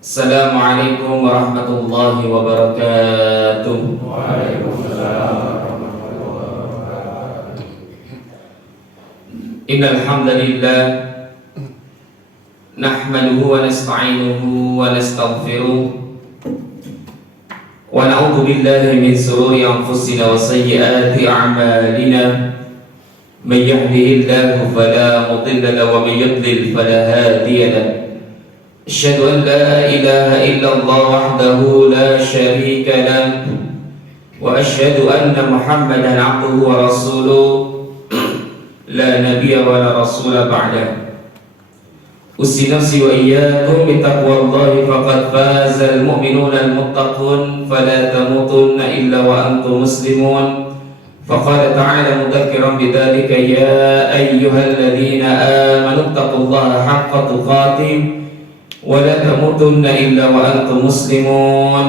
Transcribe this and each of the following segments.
Assalamualaikum warahmatullahi wabarakatuh. Waalaikumsalam. Innal hamdalillah nahmaduhu wa nasta'inuhu wa nastaghfiruh wa na'udzu billahi min shururi anfusina wa sayyiati a'malina. May yahdihillahu fala mudilla lahu wa may yudlil fala hadiya lahu. أشهد أن لا إله إلا الله وحده لا شريك له وأشهد أن محمدا عبده ورسوله لا نبي ولا رسول بعده. أوصي نفسي وإياكم بتقوى الله فقد فاز المؤمنون المتقون فلا تموتن إلا وأنتم مسلمون. فقال تعالى مذكرا بذلك يا أيها الذين آمنوا اتقوا الله حق تقاته ولا تموتن إلا وأنتم مسلمون.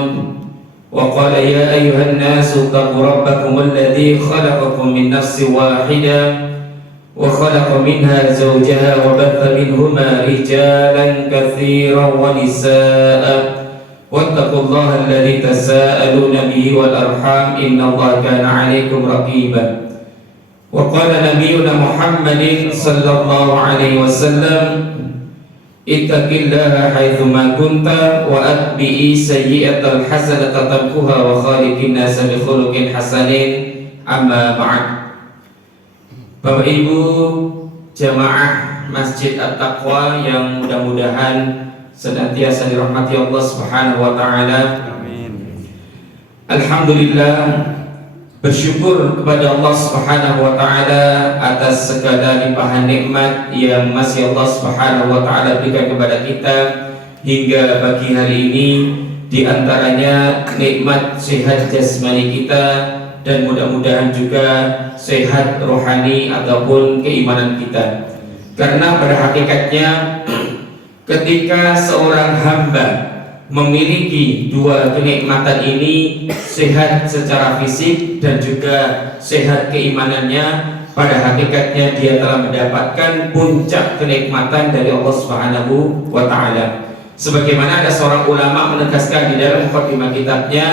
وقال يا أيها الناس اتقوا ربكم الذي خلقكم من نفس واحدة وخلق منها زوجها وبث منهما رجالا كثيرا ونساء واتقوا الله الذي تساءلون به والأرحام إن الله كان عليكم رقيبا. وقال نبينا محمد صلى الله عليه وسلم ittaqillaha haitsuma kunta wa atbi'i sayyi'atal hasanata tamkuha wa khaliqin nasa bi khuluqin hasanin. Amma ba'd. Bapak Ibu jamaah Masjid At-Taqwa yang mudah-mudahan senantiasa dirahmati Allah Subhanahu wa taala. Amin. Alhamdulillah, bersyukur kepada Allah Subhanahu wa taala atas segala limpahan nikmat yang masih Allah Subhanahu wa taala berikan kepada kita hingga pagi hari ini, di antaranya nikmat sehat jasmani kita dan mudah-mudahan juga sehat rohani ataupun keimanan kita. Karena pada hakikatnya ketika seorang hamba memiliki dua kenikmatan ini, sehat secara fisik dan juga sehat keimanannya, pada hakikatnya dia telah mendapatkan puncak kenikmatan dari Allah Subhanahu wa taala. Sebagaimana ada seorang ulama menegaskan di dalam mukadimah kitabnya,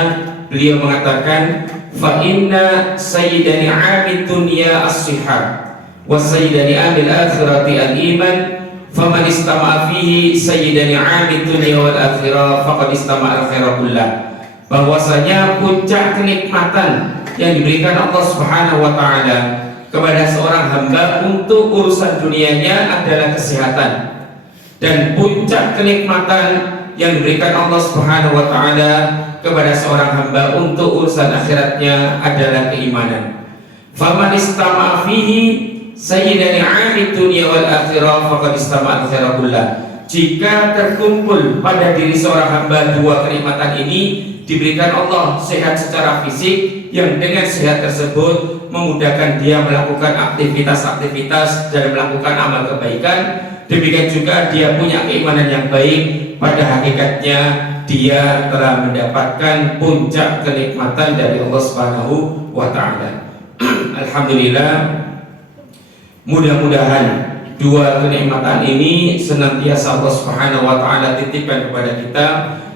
beliau mengatakan fa inna sayyidani 'amid dunya as-sihah wa sayyidani 'amil akhirati al-iman. Faman istama'a fihi sayyidani 'amid dunya wal akhirah faqad istama'a al-khaira kullah. Bahwasanya puncak kenikmatan yang diberikan Allah Subhanahu wa taala kepada seorang hamba untuk urusan dunianya adalah kesehatan, dan puncak kenikmatan yang diberikan Allah Subhanahu wa taala kepada seorang hamba untuk urusan akhiratnya adalah keimanan. Faman istama'a fihi sayyidani 'amid dunya wal akhirah faqad istama'a al-khaira kullah. Jika terkumpul pada diri seorang hamba dua kenikmatan ini, diberikan Allah sehat secara fisik yang dengan sehat tersebut memudahkan dia melakukan aktivitas-aktivitas dan melakukan amal kebaikan. Demikian juga dia punya keimanan yang baik, pada hakikatnya dia telah mendapatkan puncak kenikmatan dari Allah Subhanahu wa taala. Alhamdulillah, mudah-mudahan dua kenikmatan ini senantiasa Allah Subhanahu wa taala titipkan kepada kita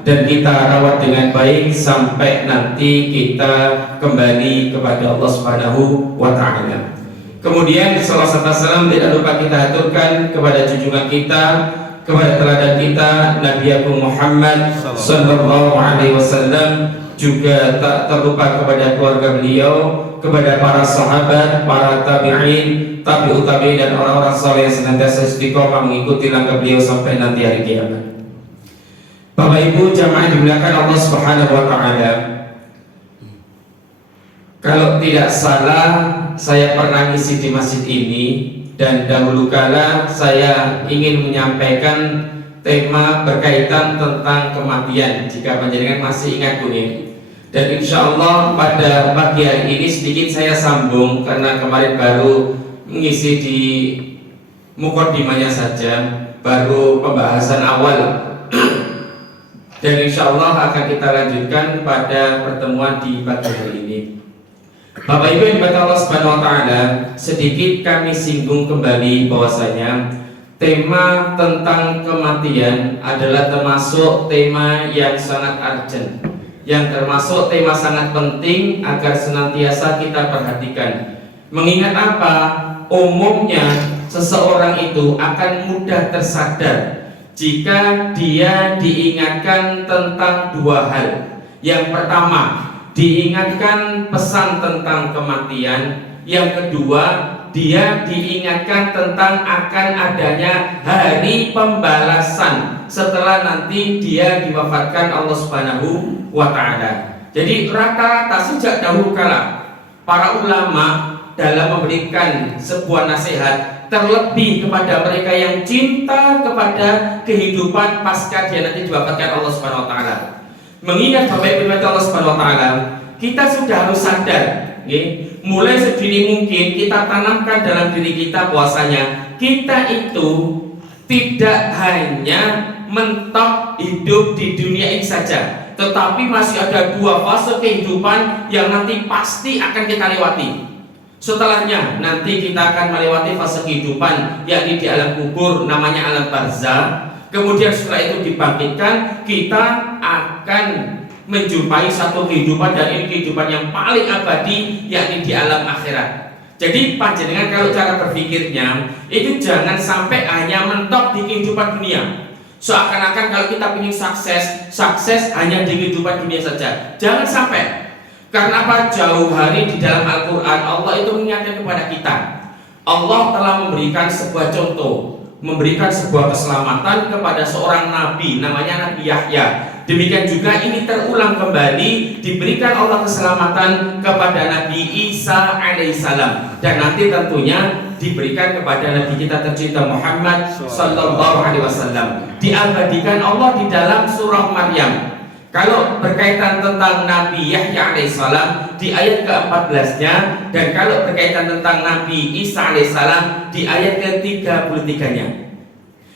dan kita rawat dengan baik sampai nanti kita kembali kepada Allah Subhanahu wa taala. Kemudian salawat salam tidak lupa kita aturkan kepada junjungan kita, kepada teladan kita Nabi Agung Muhammad sallallahu alaihi wasallam, juga tak terlupa kepada keluarga beliau, kepada para sahabat, para tabi'in, tabi'ut tabi'in dan orang-orang saleh yang senantiasa istiqomah mengikuti langkah beliau sampai nanti hari kiamat. Bapak Ibu jamaah dimuliakan Allah Subhanahu wa taala. Kalau tidak salah, saya pernah ngisi di masjid ini, dan dahulu kala saya ingin menyampaikan tema berkaitan tentang kematian, jika panjenengan masih ingat kuning. Dan insya Allah pada pagi hari ini sedikit saya sambung, karena kemarin baru mengisi di mukadimahnya saja, baru pembahasan awal. Dan insya Allah akan kita lanjutkan pada pertemuan di pagi hari ini. Bapak Ibu yang dimuliakan Allah Subhanahu wa taala, sedikit kami singgung kembali bahwasanya tema tentang kematian adalah termasuk tema yang sangat urgent, yang termasuk tema sangat penting agar senantiasa kita perhatikan. Mengingat apa? Umumnya seseorang itu akan mudah tersadar jika dia diingatkan tentang dua hal. Yang pertama, diingatkan pesan tentang kematian. Yang kedua, dia diingatkan tentang akan adanya hari pembalasan setelah nanti dia diwafatkan Allah Subhanahu wa Ta'ala. Jadi rata-rata sejak dahulu kala para ulama dalam memberikan sebuah nasihat, terlebih kepada mereka yang cinta kepada kehidupan pasca dia nanti diwafatkan Allah Subhanahu wa Ta'ala, mengingat Bapak Ibu Allah Subhanahu wa Ta'ala, kita sudah harus sadar, mulai sedini mungkin kita tanamkan dalam diri kita bahwasanya kita itu tidak hanya mentok hidup di dunia ini saja, tetapi masih ada dua fase kehidupan yang nanti pasti akan kita lewati. Setelahnya nanti kita akan melewati fase kehidupan yakni di alam kubur, namanya alam barzakh. Kemudian setelah itu dibangkitkan, kita akan menjumpai satu kehidupan, dan ini kehidupan yang paling abadi yakni di alam akhirat. Jadi panjenengan kalau cara berpikirnya itu jangan sampai hanya mentok di kehidupan dunia. Seakan-akan kalau kita ingin sukses hanya di kehidupan dunia saja. Jangan sampai. Karena apa? Jauh hari di dalam Al-Quran Allah itu mengingatkan kepada kita. Allah telah memberikan sebuah contoh, memberikan sebuah keselamatan kepada seorang nabi, namanya Nabi Yahya. Demikian juga ini terulang kembali, diberikan Allah keselamatan kepada Nabi Isa alaihissalam, dan nanti tentunya diberikan kepada Nabi kita tercinta Muhammad sallallahu alaihi wasallam. Diabadikan Allah di dalam surah Maryam. Kalau berkaitan tentang Nabi Yahya alaihissalam di ayat ke-14-nya, dan kalau berkaitan tentang Nabi Isa alaihissalam di ayat ke-33-nya.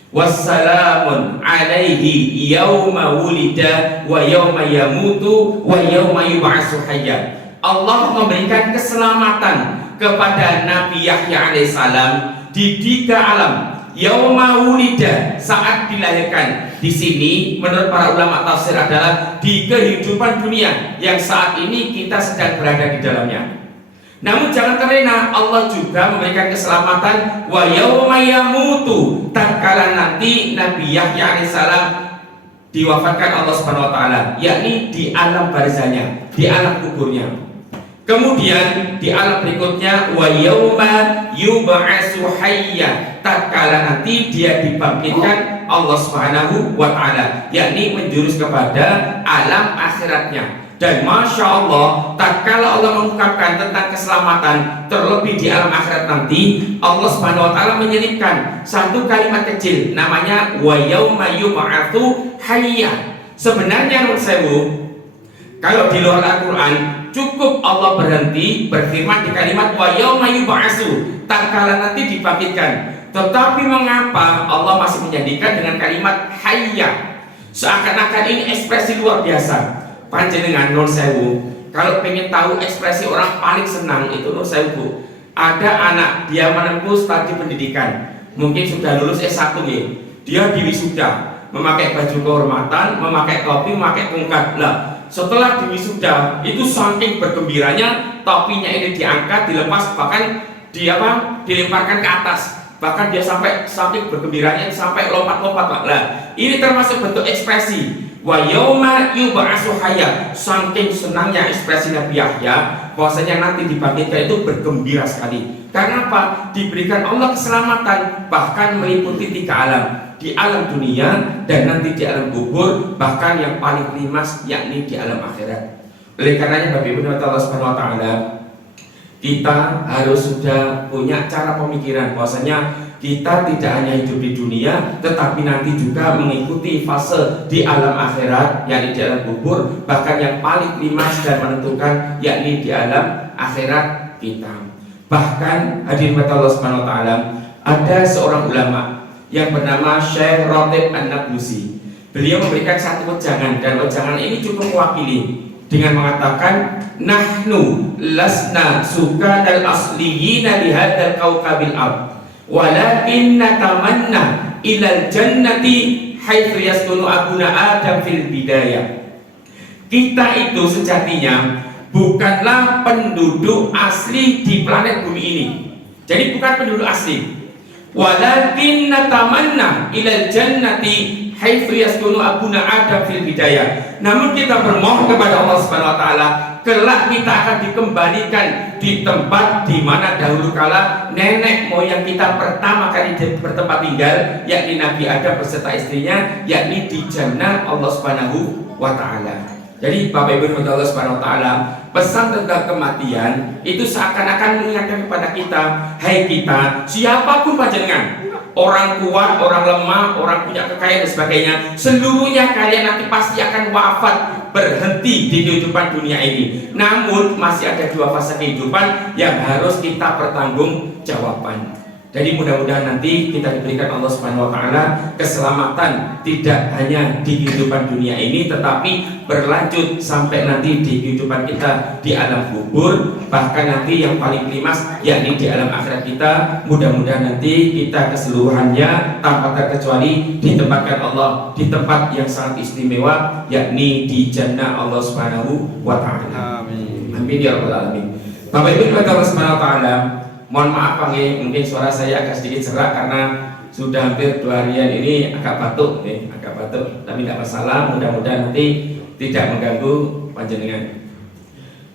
Wassalamun alaihi yauma wulida wa yauma yamutu wa yauma yub'atsu hayya. Allah memberikan keselamatan kepada Nabi Yahya alaihissalam di tiga alam. Yauma wulida, saat dilahirkan. Di sini menurut para ulama tafsir adalah di kehidupan dunia yang saat ini kita sedang berada di dalamnya. Namun jangan terlena, Allah juga memberikan keselamatan wa yauma yamutu, tatkala nanti Nabi Yahya alaihissalam diwafatkan Allah Subhanahu wa Ta'ala, yakni di alam barzahnya, di alam kuburnya. Kemudian di alam berikutnya wa yauma yub'atsu hayya, tatkala nanti dia dibangkitkan Allah Subhanahu wa Ta'ala, yakni menjurus kepada alam akhiratnya. Dan Masya Allah, tatkala Allah mengungkapkan tentang keselamatan terlebih di alam akhirat nanti, Allah Subhanahu wa Ta'ala menyelipkan satu kalimat kecil namanya wa yauma yub'atsu hayya. Sebenarnya menurut saya, kalau di luar Al-Quran cukup Allah berhenti berfirman di kalimat wa yauma yub'atsu, tatkala nanti dibangkitkan. Tetapi mengapa Allah masih menjadikan dengan kalimat hayya? Seakan-akan ini ekspresi luar biasa. Panjenengan non sewu, kalau pengen tahu ekspresi orang paling senang itu non sewu, ada anak dia menempuh studi pendidikan, mungkin sudah lulus S1 ya, dia diwisuda, memakai baju kehormatan, memakai topi, memakai tongkat. Lah, setelah diwisuda itu saking bergembiranya, topinya ini diangkat, dilepas, bahkan dia dilemparkan ke atas. Bahkan dia sampai saking bergembiranya sampai lompat-lompat. Lah, ini termasuk bentuk ekspresi wa yauma yub'atsu hayya. Saking senangnya ekspresi Nabi Yahya bahwasanya nanti dibangkitkan itu bergembira sekali. Karena apa? Diberikan Allah keselamatan, bahkan meliputi tiga alam, di alam dunia dan nanti di alam kubur, bahkan yang paling primas yakni di alam akhirat. Oleh karenanya Bapak Ibu Allah Subhanahu wa Ta'ala, kita harus sudah punya cara pemikiran bahwasanya kita tidak hanya hidup di dunia, tetapi nanti juga mengikuti fase di alam akhirat, yakni di alam kubur, bahkan yang paling primas dan menentukan yakni di alam akhirat kita. Bahkan hadirin Allah Subhanahu wa Ta'ala, ada seorang ulama yang bernama Syekh Ratib An-Nablusi. Beliau memberikan satu wejangan, dan wejangan ini cukup mewakili dengan mengatakan nahnu lasna sukanal asliyina li hadzal kaukabil ard. walakin natamanna ilal jannati haitsu yaskunu abuna Adam fil bidayah. Kita itu sejatinya bukanlah penduduk asli di planet bumi ini. Jadi bukan penduduk asli. Walakin natamanna ilal jannati haitsu yaskunu abuna Adam fil bidayah. Namun kita bermohon kepada Allah Subhanahu wa taala, kelak kita akan dikembalikan di tempat di mana dahulu kala nenek moyang kita pertama kali bertempat tinggal, yakni Nabi Adam beserta istrinya, yakni di jannah Allah Subhanahu wa taala. Jadi Bapak Ibu Allah Subhanahu wa taala, pesan tentang kematian itu seakan-akan mengingatkan kepada kita, hai kita, siapapun panjenengan, orang kuat, orang lemah, orang punya kekayaan dan sebagainya, seluruhnya kalian nanti pasti akan wafat, berhenti di kehidupan dunia ini. Namun masih ada dua fase kehidupan yang harus kita pertanggungjawabkan. Jadi mudah-mudahan nanti kita diberikan Allah Subhanahu wa taala keselamatan, tidak hanya di kehidupan dunia ini, tetapi berlanjut sampai nanti di kehidupan kita di alam kubur, bahkan nanti yang paling klimaks yakni di alam akhirat kita. Mudah-mudahan nanti kita keseluruhannya tanpa terkecuali ditempatkan Allah di tempat yang sangat istimewa, yakni di jannah Allah Subhanahu wa taala. Amin. Amin ya rabbal alamin. Bapak Ibu Allah Subhanahu wa taala, mohon maaf mungkin suara saya agak sedikit serak karena sudah hampir 2 harian ini agak batuk, tapi tidak masalah. Mudah-mudahan nanti tidak mengganggu panjenengan.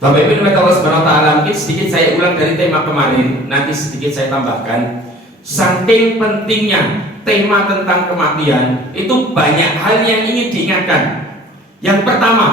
Bapak Ibu Allah Subhanahu wa taala, mungkin sedikit saya ulang dari tema kemarin, nanti sedikit saya tambahkan. Saking pentingnya tema tentang kematian, itu banyak hal yang ingin diingatkan. Yang pertama,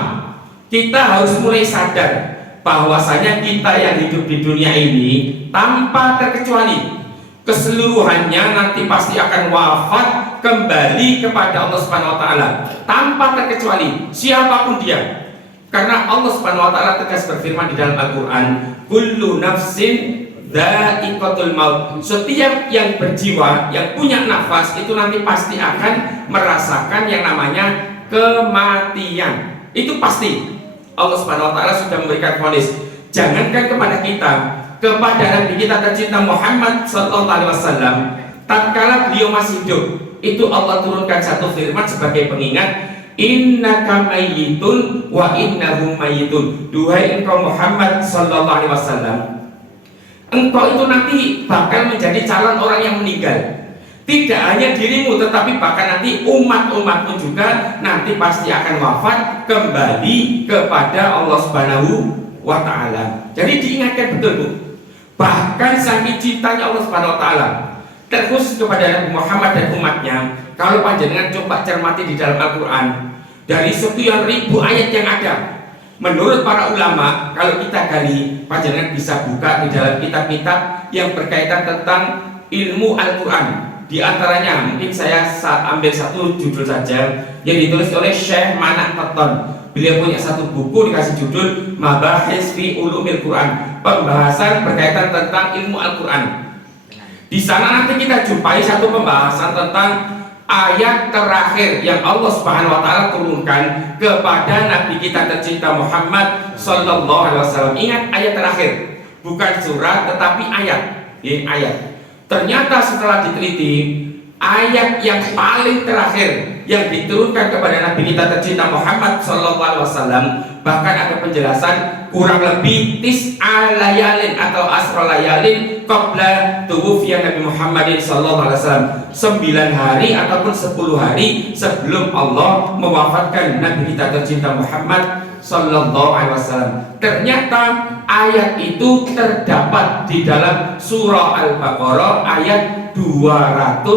kita harus mulai sadar bahwasanya kita yang hidup di dunia ini tanpa terkecuali keseluruhannya nanti pasti akan wafat, kembali kepada Allah Subhanahu wa taala tanpa terkecuali siapapun dia. Karena Allah Subhanahu wa taala tegas berfirman di dalam Al-Qur'an, kullu nafsin dha'iqatul maut. Setiap yang berjiwa, yang punya nafas itu nanti pasti akan merasakan yang namanya kematian. Itu pasti. Allah Subhanahu wa taala sudah memberikan vonis. Jangankan kepada kita, kepada Nabi kita tercinta Muhammad sallallahu alaihi wasallam, tatkala beliau masih hidup, itu Allah turunkan satu firman sebagai pengingat, innaka mayyitun wa innahum mayyitun. Duhai engkau Muhammad sallallahu alaihi wasallam, engkau itu nanti bakal menjadi calon orang yang meninggal. Tidak hanya dirimu, tetapi bahkan nanti umat-umatmu juga nanti pasti akan wafat, kembali kepada Allah Subhanahu wa taala. Jadi diingatkan betul, Bu. Bahkan saking cintanya Allah Subhanahu wa taala terkhusus kepada Nabi Muhammad dan umatnya, kalau panjenengan coba cermati di dalam Al-Qur'an, dari sekian ribu ayat yang ada, menurut para ulama, kalau kita gali, panjenengan bisa buka di dalam kitab-kitab yang berkaitan tentang ilmu Al-Qur'an. Di antaranya mungkin saya ambil satu judul saja yang ditulis oleh Syekh Manak Taton. Beliau punya satu buku dikasih judul Mabahis fi Ulumil Quran, pembahasan berkaitan tentang ilmu Al-Quran. Di sana nanti kita jumpai satu pembahasan tentang ayat terakhir yang Allah Subhanahu wa taala turunkan kepada Nabi kita tercinta Muhammad sallallahu alaihi wasallam. Ingat, ayat terakhir, bukan surat tetapi ayat. Ayat. Ternyata setelah diteliti, ayat yang paling terakhir yang diturunkan kepada Nabi kita tercinta Muhammad SAW, bahkan ada penjelasan kurang lebih tis'a layalin atau asra layalin qabla tuwufiya Nabi Muhammad SAW, 9 hari ataupun 10 hari sebelum Allah mewafatkan Nabi kita tercinta Muhammad sallallahu alaihi wasallam. Ternyata ayat itu terdapat di dalam surah Al-Baqarah ayat 281.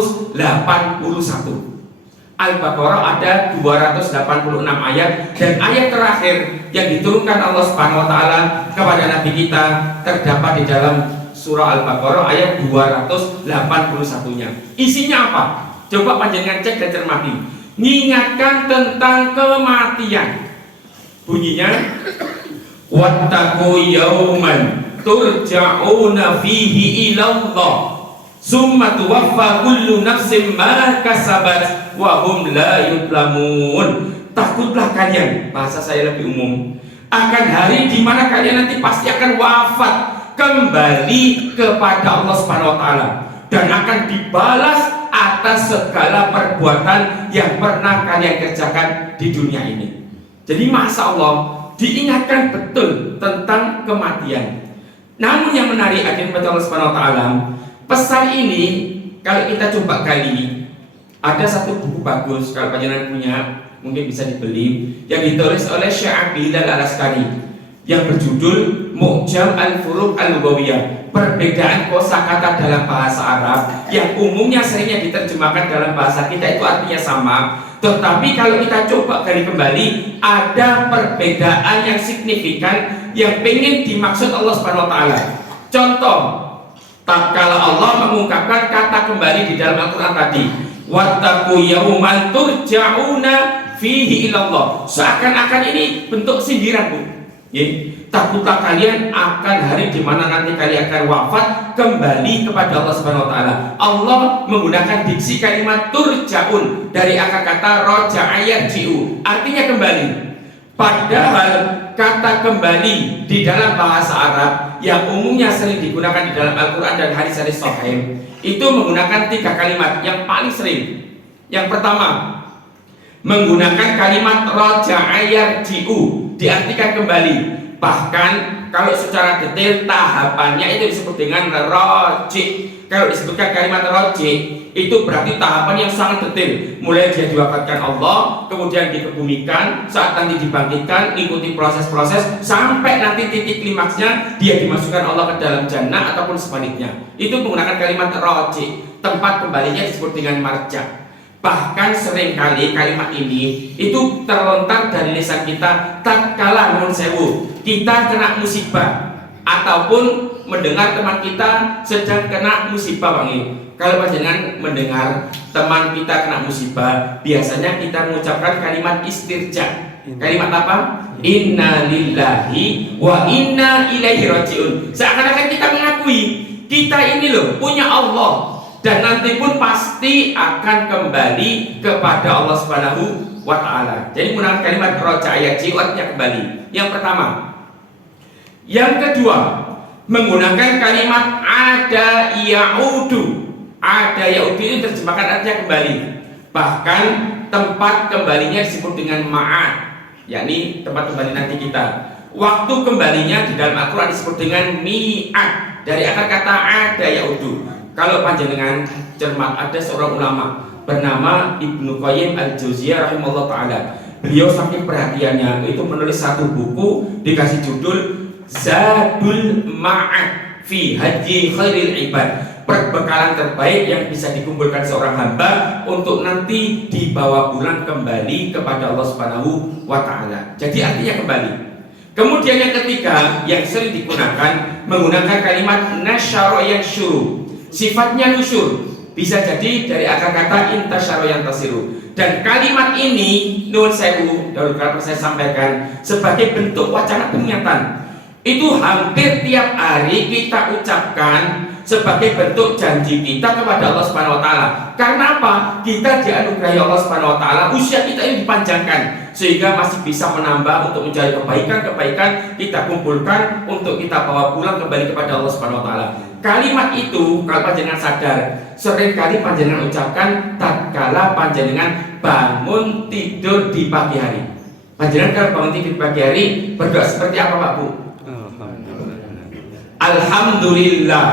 Al-Baqarah ada 286 ayat, dan ayat terakhir yang diturunkan Allah Subhanahu wa taala kepada Nabi kita terdapat di dalam surah Al-Baqarah ayat 281-nya. Isinya apa? Coba panjenengan cek dan cermati. Mengingatkan tentang kematian. Bunyinya, wattaqu yauman turja'una fihi ilallah summa tuwaffa kullu nafsin ma kasabat wa hum la yudlamun. Takutlah kalian, bahasa saya lebih umum, akan hari di mana kalian nanti pasti akan wafat, kembali kepada Allah Subhanahu wa taala. dan akan dibalas atas segala perbuatan yang pernah kalian kerjakan di dunia ini. Jadi Masya Allah, diingatkan betul tentang kematian. Namun yang menarik akhirnya Allah Subhanahu wa taala, pesan ini kalau kita coba gali, ada satu buku bagus kalau panjenengan punya, mungkin bisa dibeli, yang ditulis oleh Syekh Abdillah Al-Askari yang berjudul Mu'jam Al-Furuq Al-Lughawiyah, perbedaan kosakata dalam bahasa Arab yang umumnya seringnya diterjemahkan dalam bahasa kita itu artinya sama, tetapi kalau kita coba gali kembali ada perbedaan yang signifikan yang pengen dimaksud Allah Subhanahu wa taala. Contoh, tatkala Allah mengungkapkan kata kembali di dalam Al-Qur'an tadi, wattaqu yauman turja'una fihi ilallah, seakan-akan ini bentuk sindiran, Bu. Takutlah kalian akan hari di mana nanti kalian akan wafat kembali kepada Allah Subhanahu wa taala. Allah menggunakan diksi kalimat turja'un dari akar kata roja'a yarji'u, artinya kembali. Padahal kata kembali di dalam bahasa Arab yang umumnya sering digunakan di dalam Al-Qur'an dan hadis-hadis sahih itu menggunakan 3 kalimat yang paling sering. Yang pertama, menggunakan kalimat roja'a yarji'u, diartikan kembali. Bahkan kalau secara detail tahapannya itu disebut dengan roji. Kalau disebutkan kalimat roji itu berarti tahapan yang sangat detail. Mulai dia diwafatkan Allah, kemudian dikebumikan, saat nanti dibangkitkan, ikuti proses-proses sampai nanti titik klimaksnya dia dimasukkan Allah ke dalam jannah ataupun sebaliknya. Itu menggunakan kalimat roji. Tempat kembalinya disebut dengan marja. Bahkan seringkali kalimat ini itu terlontar dari lisan kita tatkala nuwun sewu kita kena musibah ataupun mendengar teman kita sedang kena musibah, Bang. Kalau panjenengan mendengar teman kita kena musibah, biasanya kita mengucapkan kalimat istirja. Kalimat apa? Inna lillahi wa inna ilaihi rajiun. Seakan-akan kita mengakui kita ini loh punya Allah dan nanti pun pasti akan kembali kepada Allah Subhanahu wa taala. Jadi menggunakan kalimat roja ayat artinya kembali. Yang pertama. Yang kedua, menggunakan kalimat ada yaudu. Ada yaudu itu terjemahkan artinya kembali. Bahkan tempat kembalinya disebut dengan ma'ad, yakni tempat kembali nanti kita. Waktu kembalinya di dalam Al-Qur'an disebut dengan mi'ad dari akar kata ada yaudu. Kalau panjenengan cermat, ada seorang ulama bernama Ibnu Qayyim Al-Jauziyah rahimahullah ta'ala. Beliau saking perhatiannya itu menulis satu buku dikasih judul Zadul Ma'ad fi Haji Khairil Ibad, perbekalan terbaik yang bisa dikumpulkan seorang hamba untuk nanti dibawa pulang kembali kepada Allah Subhanahu wa ta'ala. Jadi artinya kembali. Kemudian yang ketiga yang sering digunakan menggunakan kalimat nasyara yansyuru. Sifatnya nusyur, bisa jadi dari akar kata intasyara yantasiru. Dan kalimat ini nuwun sewu dahulu kala saya sampaikan sebagai bentuk wacana peringatan. Itu hampir tiap hari kita ucapkan sebagai bentuk janji kita kepada Allah Subhanahu wa taala. Karena apa? Kita dianugerahi Allah Subhanahu wa taala, usia kita ini dipanjangkan sehingga masih bisa menambah untuk mencari kebaikan-kebaikan kita kumpulkan untuk kita bawa pulang kembali kepada Allah Subhanahu wa taala. Kalimat itu kalau panjenengan sadar sering kali panjenengan ucapkan tatkala panjenengan bangun tidur di pagi hari. Panjenengan kalau bangun tidur di pagi hari berdoa seperti apa, Pak Bu? Alhamdulillah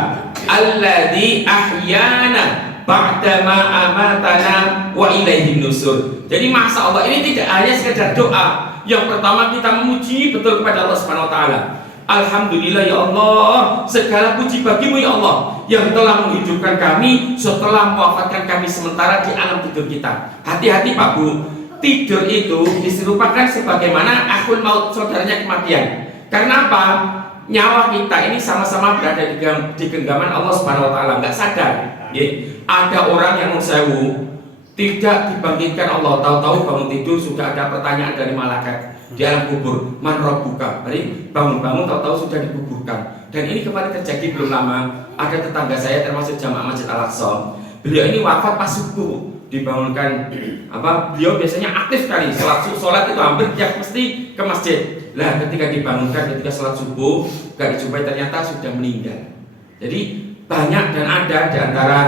alladzi ahyana ba'dama amatana wa ilaihin nusur. Jadi Masya Allah ini tidak hanya sekedar doa. Yang pertama kita memuji betul kepada Allah Subhanahu wa taala. Alhamdulillah ya Allah, segala puji bagimu ya Allah yang telah menghidupkan kami setelah mewafatkan kami sementara di alam tidur kita. Hati-hati Pak Bu, tidur itu diserupakan sebagaimana akhul maut, saudaranya kematian. Karena apa? Nyawa kita ini sama-sama berada di genggaman Allah Subhanahu wa taala, enggak sadar. Ada orang yang sewu tidak dibangkitkan Allah, tahu-tahu bangun tidur sudah ada pertanyaan dari malaikat di alam kubur, man rabbuka. Jadi bangun-bangun tahu-tahu sudah dikuburkan. Dan ini kemarin terjadi belum lama, ada tetangga saya termasuk jamaah Masjid Al-Aqsa. Beliau ini wafat pas subuh, dibangunkan beliau biasanya aktif sekali sholat itu hampir tiap mesti ke masjid. Lah ketika dibangunkan ketika sholat subuh gak dijumpai ternyata sudah meninggal. Jadi banyak dan ada di antara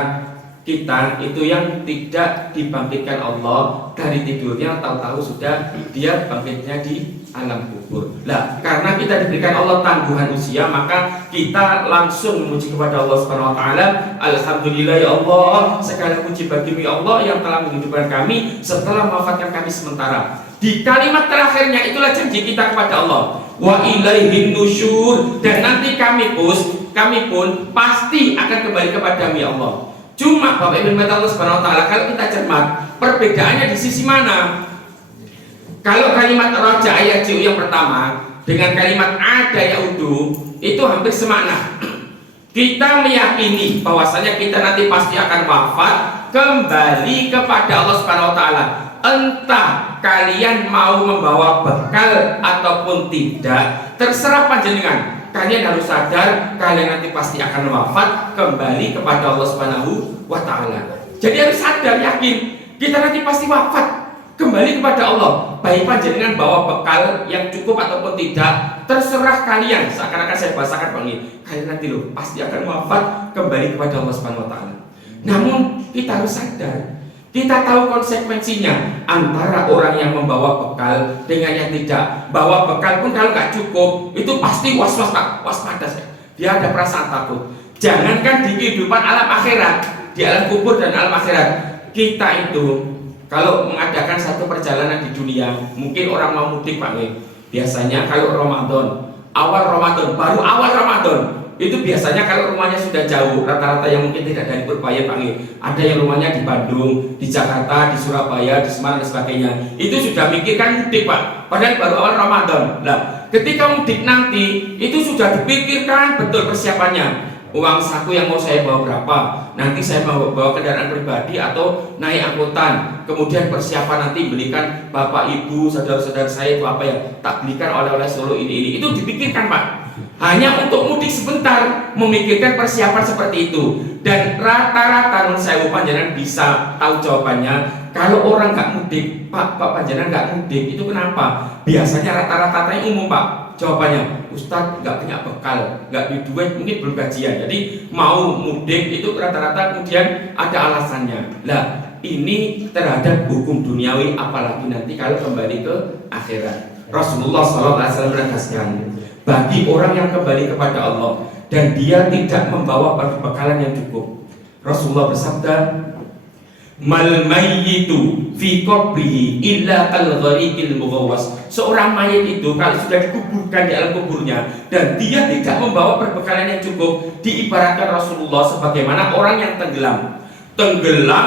kita itu yang tidak dibangkitkan Allah dari tidurnya, tahu-tahu sudah dia bangkitnya di alam kubur. Nah, karena kita diberikan Allah tangguhan usia, maka kita langsung memuji kepada Allah Subhanahu wa taala. Alhamdulillah ya Allah, segala puji bagimu ya Allah yang telah menghidupkan kami setelah mewafatkan kami sementara. Di kalimat terakhirnya itulah janji kita kepada Allah. Wa ilaihin nusyur, dan nanti kami pun pasti akan kembali kepadamu ya Allah. Cuma Bapak Ibu Allah Subhanahu wa taala, kalau kita cermat, perbedaannya di sisi mana? Kalau kalimat raja ayat yang pertama dengan kalimat ada yaudu itu hampir semakna. Kita meyakini bahwasanya kita nanti pasti akan wafat, kembali kepada Allah Subhanahu wa taala. Entah kalian mau membawa bekal ataupun tidak, terserah panjenengan. Kalian harus sadar kalian nanti pasti akan wafat, kembali kepada Allah Subhanahu wa taala. Jadi harus sadar, yakin kita nanti pasti wafat, kembali kepada Allah. Baik panjenengan bawa bekal yang cukup ataupun tidak, terserah kalian. Seakan-akan saya bahasakan Bang, kalian nanti loh pasti akan wafat, kembali kepada Allah Subhanahu wa taala. Namun kita harus sadar, kita tahu konsekuensinya antara orang yang membawa bekal dengan yang tidak. Bawa bekal pun kalau nggak cukup, itu pasti waspada. Dia ada perasaan takut. Jangankan di kehidupan alam akhirat, di alam kubur dan alam akhirat, kita itu kalau mengadakan satu perjalanan di dunia, mungkin orang mau mudik Pak, biasanya kalau Ramadan, baru awal Ramadan, itu biasanya kalau rumahnya sudah jauh, rata-rata yang mungkin tidak dari Purbayan Pak, ada yang rumahnya di Bandung, di Jakarta, di Surabaya, di Semarang dan sebagainya, itu sudah mikirkan mudik Pak, padahal baru awal Ramadan. Nah, ketika mudik nanti itu sudah dipikirkan betul persiapannya. Uang saku yang mau saya bawa berapa, nanti saya mau bawa kendaraan pribadi atau naik angkutan, kemudian persiapan nanti belikan bapak ibu saudara-saudara saya itu apa ya, tak belikan oleh-oleh Solo ini itu dipikirkan Pak. Hanya untuk mudik sebentar memikirkan persiapan seperti itu. Dan rata-rata saya panjenengan bisa tahu jawabannya. Kalau orang nggak mudik, Pak panjenengan nggak mudik itu kenapa? Biasanya rata-rata umum Pak. Jawabannya, Ustadz nggak punya bekal, nggak punya duit, mungkin belum gajian, jadi mau mudik itu rata-rata kemudian ada alasannya. Lah, ini terhadap hukum duniawi, apalagi nanti kalau kembali ke akhirat. Rasulullah SAW menegaskan, bagi orang yang kembali kepada Allah dan dia tidak membawa perbekalan yang cukup, Rasulullah bersabda, mal mayyitu fi qabrihi illa kal ghariqil mughawwas. Seorang mayit itu kalau sudah dikuburkan di alam kuburnya dan dia tidak membawa perbekalan yang cukup, diibaratkan Rasulullah sebagaimana orang yang tenggelam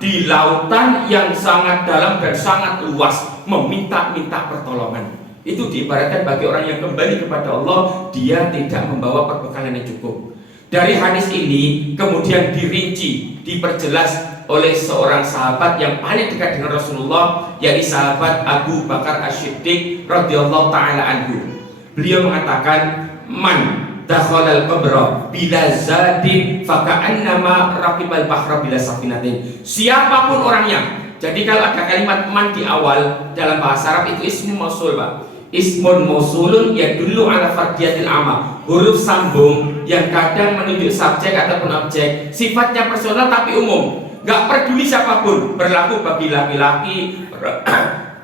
di lautan yang sangat dalam dan sangat luas, meminta-minta pertolongan. Itu diibaratkan bagi orang yang kembali kepada Allah, dia tidak membawa perbekalan yang cukup. Dari hadis ini kemudian dirinci, diperjelas oleh seorang sahabat yang paling dekat dengan Rasulullah, yakni sahabat Abu Bakar As-Siddiq radhiyallahu taala anhu. Beliau mengatakan, man dakhalal qabra bila zadin faka'annama raqibal bahra bila safinatin. Siapapun orangnya. Jadi kalau ada kalimat man di awal dalam bahasa Arab itu ismu mausul Pak. Ismun mausulun yadullu ala fardiyatil amma. Huruf sambung yang kadang menunjuk subjek ataupun objek, sifatnya personal tapi umum, gak peduli siapapun, berlaku bagi laki-laki,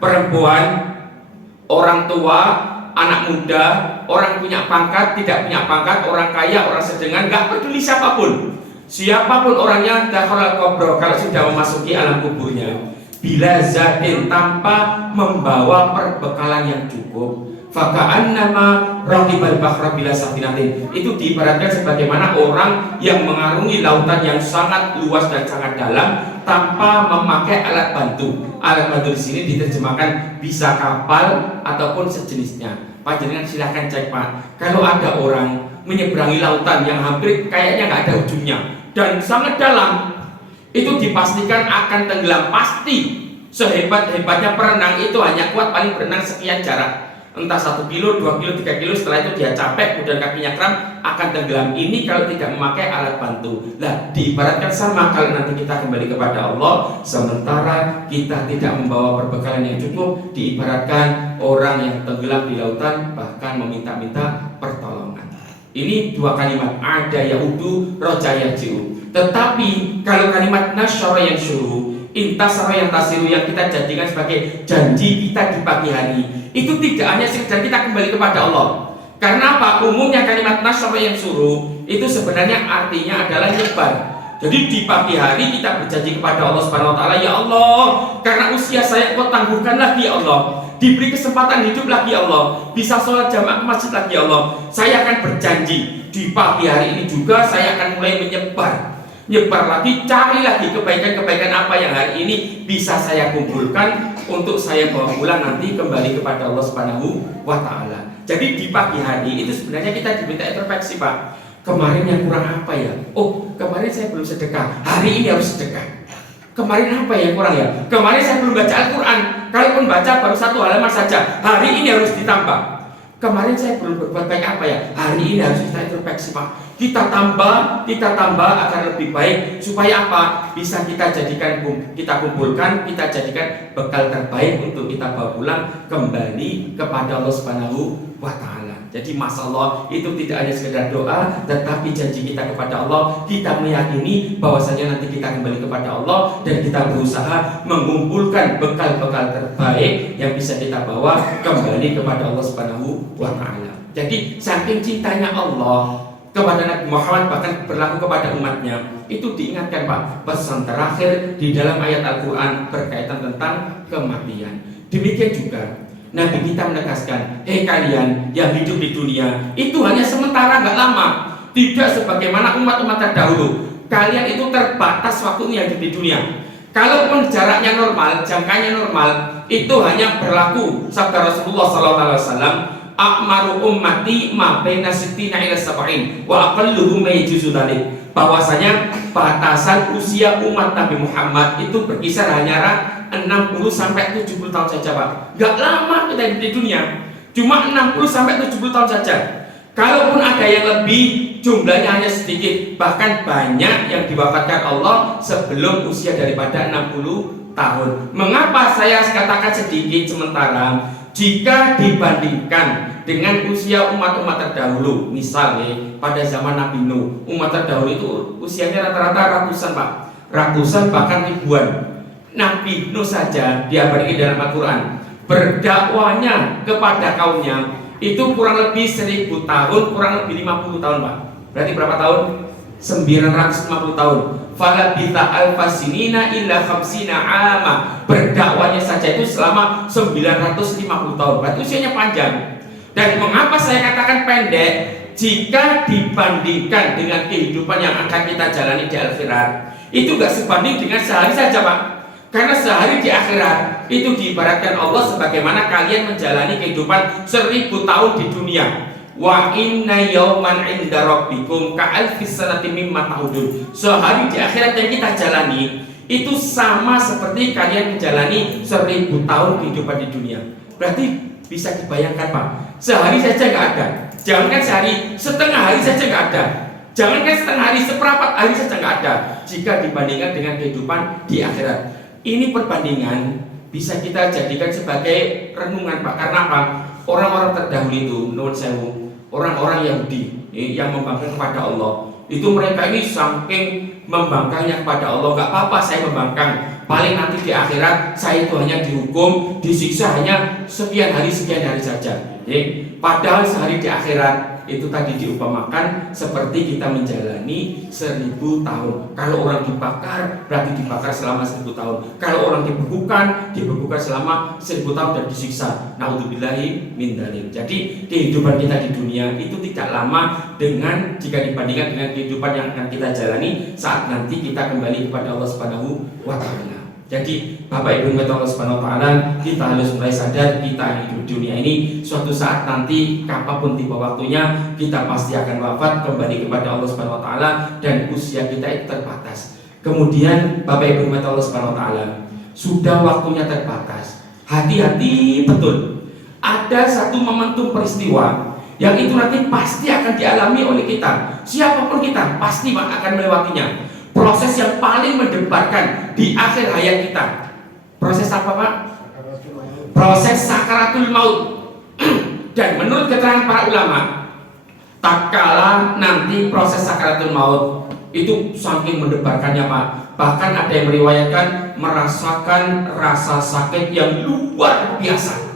perempuan, orang tua, anak muda, orang punya pangkat, tidak punya pangkat, orang kaya, orang sedengan, gak peduli siapapun. Siapapun orangnya, dakhalal qabra, kalau sudah memasuki alam kuburnya, bila zadin, tanpa membawa perbekalan yang cukup, faka'annama raqibal bahra bila safinatin. Itu diibaratkan sebagaimana orang yang mengarungi lautan yang sangat luas dan sangat dalam tanpa memakai alat bantu. Alat bantu di sini diterjemahkan bisa kapal ataupun sejenisnya. Panjenengan silahkan cek Pak. Kalau ada orang menyeberangi lautan yang hampir kayaknya nggak ada ujungnya dan sangat dalam, itu dipastikan akan tenggelam pasti. Sehebat-hebatnya perenang itu hanya kuat paling berenang sekian jarak, entah 1 kilo, 2 kilo, 3 kilo, setelah itu dia capek, kemudian kakinya kram, akan tenggelam. Ini kalau tidak memakai alat bantu. Nah, diibaratkan sama kalau nanti kita kembali kepada Allah, sementara kita tidak membawa perbekalan yang cukup, diibaratkan orang yang tenggelam di lautan bahkan meminta-minta pertolongan. Ini dua kalimat, ada yaudu, roja yarji'u. Tetapi kalau kalimat nasyara yang syuruh, intasara yang tasiru, yang kita jadikan sebagai janji kita di pagi hari, itu tidak hanya sekedar kita kembali kepada Allah. Karena apa? Umumnya kalimat nasyara yang suruh itu sebenarnya artinya adalah nyebar. Jadi di pagi hari kita berjanji kepada Allah Subhanahu wa taala, ya Allah, karena usia saya Kau tangguhkan lagi ya Allah, diberi kesempatan hidup lagi ya Allah, bisa sholat jamaah ke masjid lagi ya Allah, saya akan berjanji di pagi hari ini juga saya akan mulai nyebar lagi, cari lagi kebaikan-kebaikan apa yang hari ini bisa saya kumpulkan untuk saya bawa pulang nanti kembali kepada Allah Subhanahu wa taala. Jadi di pagi hari itu sebenarnya kita diminta introspeksi, Pak. Kemarin yang kurang apa ya? Oh, kemarin saya belum sedekah, hari ini harus sedekah. Kemarin apa yang kurang ya? Kemarin saya belum baca Al-Quran, kalaupun baca baru 1 halaman saja, hari ini harus ditambah. Kemarin saya belum berbuat baik apa ya? Hari ini harus kita introspeksi, Pak. Kita tambah akan lebih baik. Supaya apa? Bisa kita jadikan, kita kumpulkan, kita jadikan bekal terbaik untuk kita bawa pulang kembali kepada Allah Subhanahu wa taala. Jadi masalah itu tidak hanya sekedar doa, tetapi janji kita kepada Allah. Kita meyakini bahwasanya nanti kita kembali kepada Allah dan kita berusaha mengumpulkan bekal-bekal terbaik yang bisa kita bawa kembali kepada Allah Subhanahu wa taala. Jadi saking cintanya Allah kepada Nabi Muhammad, bahkan berlaku kepada umatnya, itu diingatkan, Pak, pesan terakhir di dalam ayat Al-Quran berkaitan tentang kematian. Demikian juga Nabi kita menegaskan, hei kalian yang hidup di dunia itu hanya sementara, gak lama. Tidak sebagaimana umat-umat terdahulu, kalian itu terbatas waktunya hidup di dunia. Kalaupun jaraknya normal, jangkanya normal, itu hanya berlaku sabda Rasulullah SAW, akmaru ummati ma baina sittina ila sab'in wa aqalluhum yajuzu dzalik. Bahwasanya batasan usia umat Nabi Muhammad itu berkisar hanya 60 sampai 70 tahun saja, Pak. Gak lama kita hidup di dunia. Cuma 60 sampai 70 tahun saja. Kalaupun ada yang lebih, jumlahnya hanya sedikit. Bahkan banyak yang diwafatkan Allah sebelum usia daripada 60 tahun. Mengapa saya katakan sedikit sementara? Jika dibandingkan dengan usia umat-umat terdahulu, misalnya pada zaman Nabi Nuh, umat terdahulu itu usianya rata-rata ratusan, Pak. Ratusan bahkan ribuan. Nabi Nuh saja diabadikan dalam Al-Quran, berdakwanya kepada kaumnya itu kurang lebih 1000 tahun, kurang lebih 50 tahun, Pak. Berarti berapa tahun? 950 tahun. Falabitha alfasinina illa khamsina ama. Berdakwanya saja itu selama 950 tahun. Berarti usianya panjang. Dan mengapa saya katakan pendek? Jika dibandingkan dengan kehidupan yang akan kita jalani di akhirat, itu gak sebanding dengan sehari saja, Pak. Karena sehari di akhirat itu diibaratkan Allah sebagaimana kalian menjalani kehidupan 1000 tahun di dunia. Wa inna yawman inda rabbikum ka'alfis sanati mimma ta'udun. Sehari di akhirat yang kita jalani itu sama seperti kalian menjalani 1000 tahun kehidupan di dunia. Berarti bisa dibayangkan, Pak, sehari saja nggak ada. Jangankan sehari, setengah hari saja nggak ada. Jangankan setengah hari, seperempat hari saja nggak ada. Jika dibandingkan dengan kehidupan di akhirat. Ini perbandingan bisa kita jadikan sebagai renungan, Pak. Karena apa? Orang-orang terdahulu itu, nuwun sewu, orang-orang Yahudi yang membangkang kepada Allah, itu mereka ini saking membangkangnya kepada Allah, gak apa-apa saya membangkang, paling nanti di akhirat saya itu hanya dihukum, disiksa hanya sekian hari saja. Padahal sehari di akhirat itu tadi diupamakan seperti kita menjalani 1000 tahun. Kalau orang dibakar berarti dibakar selama 1000 tahun. Kalau orang dibekukan selama 1000 tahun dan disiksa. Naudzubillahi min dzalik. Jadi kehidupan kita di dunia itu tidak lama dengan jika dibandingkan dengan kehidupan yang akan kita jalani saat nanti kita kembali kepada Allah Subhanahu wa taala. Jadi Bapak Ibu kata Allah Subhanahu wa taala, kita harus mulai sadar kita hidup di dunia ini suatu saat nanti kapanpun tiba waktunya kita pasti akan wafat kembali kepada Allah Subhanahu wa taala dan usia kita itu terbatas. Kemudian Bapak Ibu kata Allah Subhanahu wa taala, sudah waktunya terbatas. Hati-hati betul. Ada satu momentum peristiwa yang itu nanti pasti akan dialami oleh kita. Siapapun kita pasti akan melewatinya. Proses yang paling mendebarkan di akhir hayat kita. Proses apa, Pak? Proses sakaratul maut. Dan menurut keterangan para ulama, tatkala nanti proses sakaratul maut itu saking mendebarkannya Pak. Bahkan ada yang meriwayatkan merasakan rasa sakit yang luar biasa.